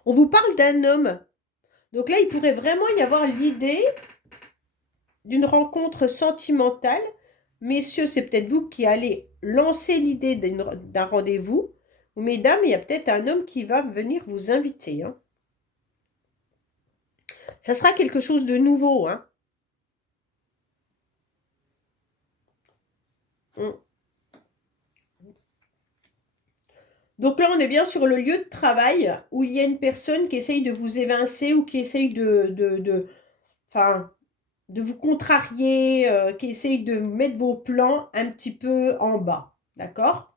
On vous parle d'un homme. Donc là, il pourrait vraiment y avoir l'idée d'une rencontre sentimentale. Messieurs, c'est peut-être vous qui allez lancer l'idée d'un rendez-vous. Ou mesdames, il y a peut-être un homme qui va venir vous inviter, hein. Ça sera quelque chose de nouveau, hein. Donc là, on est bien sur le lieu de travail où il y a une personne qui essaye de vous évincer ou qui essaye de vous contrarier, qui essaye de mettre vos plans un petit peu en bas. D'accord?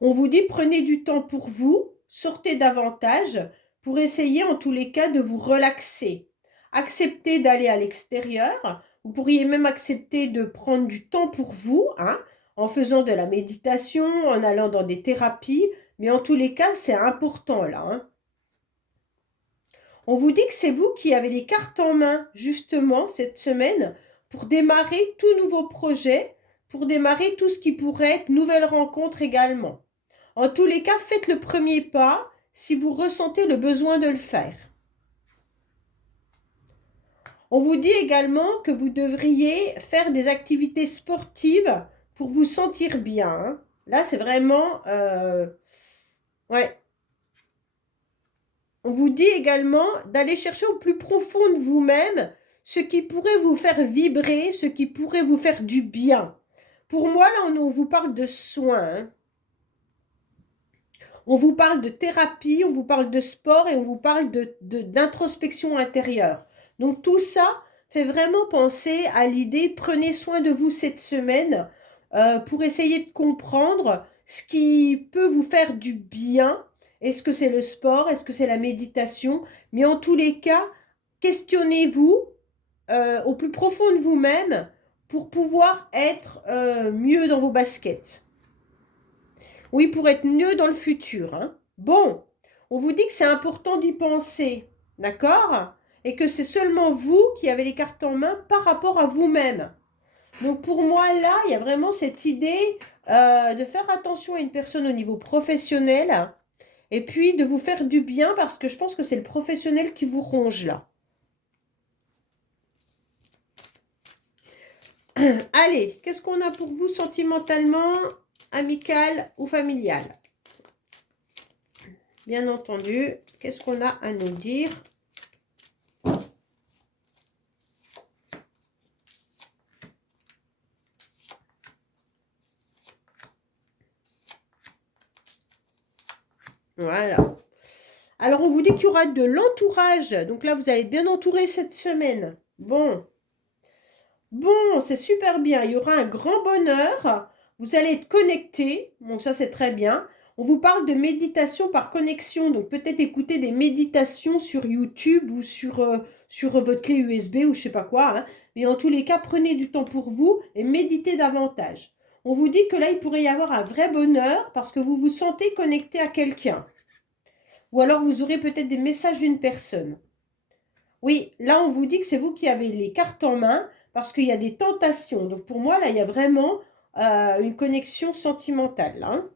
On vous dit, prenez du temps pour vous, sortez davantage pour essayer en tous les cas de vous relaxer. Acceptez d'aller à l'extérieur. Vous pourriez même accepter de prendre du temps pour vous, hein, en faisant de la méditation, en allant dans des thérapies. Mais en tous les cas, c'est important là, hein. On vous dit que c'est vous qui avez les cartes en main, justement, cette semaine, pour démarrer tout nouveau projet, pour démarrer tout ce qui pourrait être nouvelle rencontre également. En tous les cas, faites le premier pas si vous ressentez le besoin de le faire. On vous dit également que vous devriez faire des activités sportives pour vous sentir bien, hein. Là, c'est vraiment... ouais. On vous dit également d'aller chercher au plus profond de vous-même ce qui pourrait vous faire vibrer, ce qui pourrait vous faire du bien. Pour moi, là, on vous parle de soins, hein. On vous parle de thérapie, on vous parle de sport et on vous parle d'introspection intérieure. Donc tout ça fait vraiment penser à l'idée, prenez soin de vous cette semaine pour essayer de comprendre ce qui peut vous faire du bien. Est-ce que c'est le sport? Est-ce que c'est la méditation? Mais en tous les cas, questionnez-vous au plus profond de vous-même pour pouvoir être mieux dans vos baskets. Oui, pour être mieux dans le futur, hein. Bon, on vous dit que c'est important d'y penser, d'accord? Et que c'est seulement vous qui avez les cartes en main par rapport à vous-même. Donc pour moi, là, il y a vraiment cette idée de faire attention à une personne au niveau professionnel et puis de vous faire du bien parce que je pense que c'est le professionnel qui vous ronge là. Allez, qu'est-ce qu'on a pour vous sentimentalement, amical ou familial? bien entendu, qu'est-ce qu'on a à nous dire? Voilà. Alors, on vous dit qu'il y aura de l'entourage. Donc là, vous allez être bien entouré cette semaine. Bon. Bon, c'est super bien. Il y aura un grand bonheur. Vous allez être connecté. Bon, ça, c'est très bien. On vous parle de méditation par connexion. Donc, peut-être écouter des méditations sur YouTube ou sur votre clé USB ou je sais pas quoi, hein. Mais en tous les cas, prenez du temps pour vous et méditez davantage. On vous dit que là, il pourrait y avoir un vrai bonheur parce que vous vous sentez connecté à quelqu'un. Ou alors, vous aurez peut-être des messages d'une personne. Oui, là, on vous dit que c'est vous qui avez les cartes en main parce qu'il y a des tentations. Donc, pour moi, là, il y a vraiment une connexion sentimentale, hein.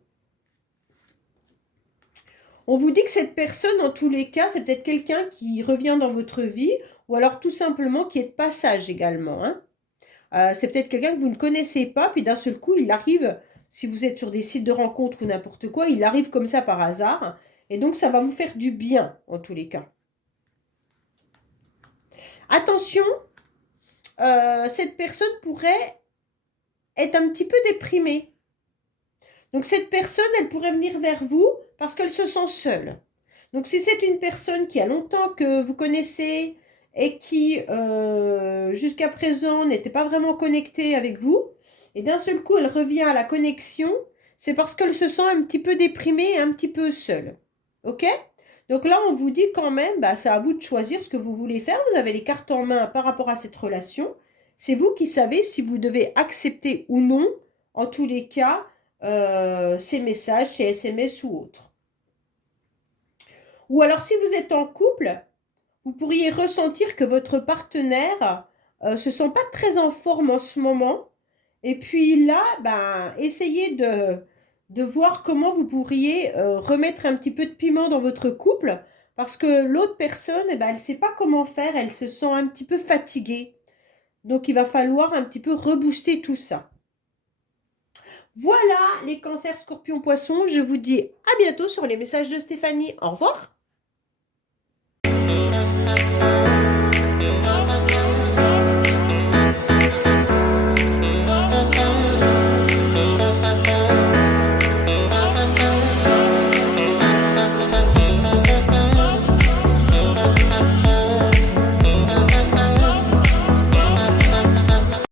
On vous dit que cette personne, en tous les cas, c'est peut-être quelqu'un qui revient dans votre vie ou alors tout simplement qui est de passage également, hein. C'est peut-être quelqu'un que vous ne connaissez pas, puis d'un seul coup, il arrive, si vous êtes sur des sites de rencontres ou n'importe quoi, il arrive comme ça par hasard. Et donc, ça va vous faire du bien, en tous les cas. Attention, cette personne pourrait être un petit peu déprimée. Donc cette personne, elle pourrait venir vers vous parce qu'elle se sent seule. Donc si c'est une personne qui a longtemps que vous connaissez et qui jusqu'à présent n'était pas vraiment connectée avec vous, et d'un seul coup elle revient à la connexion, c'est parce qu'elle se sent un petit peu déprimée et un petit peu seule. Ok? Donc là, on vous dit quand même, bah, c'est à vous de choisir ce que vous voulez faire. Vous avez les cartes en main par rapport à cette relation. C'est vous qui savez si vous devez accepter ou non, en tous les cas, ces messages, ces SMS ou autres. Ou alors, si vous êtes en couple, vous pourriez ressentir que votre partenaire se sent pas très en forme en ce moment. Et puis là, ben, essayez de voir comment vous pourriez remettre un petit peu de piment dans votre couple. Parce que l'autre personne, eh ben, elle ne sait pas comment faire, elle se sent un petit peu fatiguée. Donc, il va falloir un petit peu rebooster tout ça. Voilà les cancers, scorpions, poissons. Je vous dis à bientôt sur les messages de Stéphanie. Au revoir.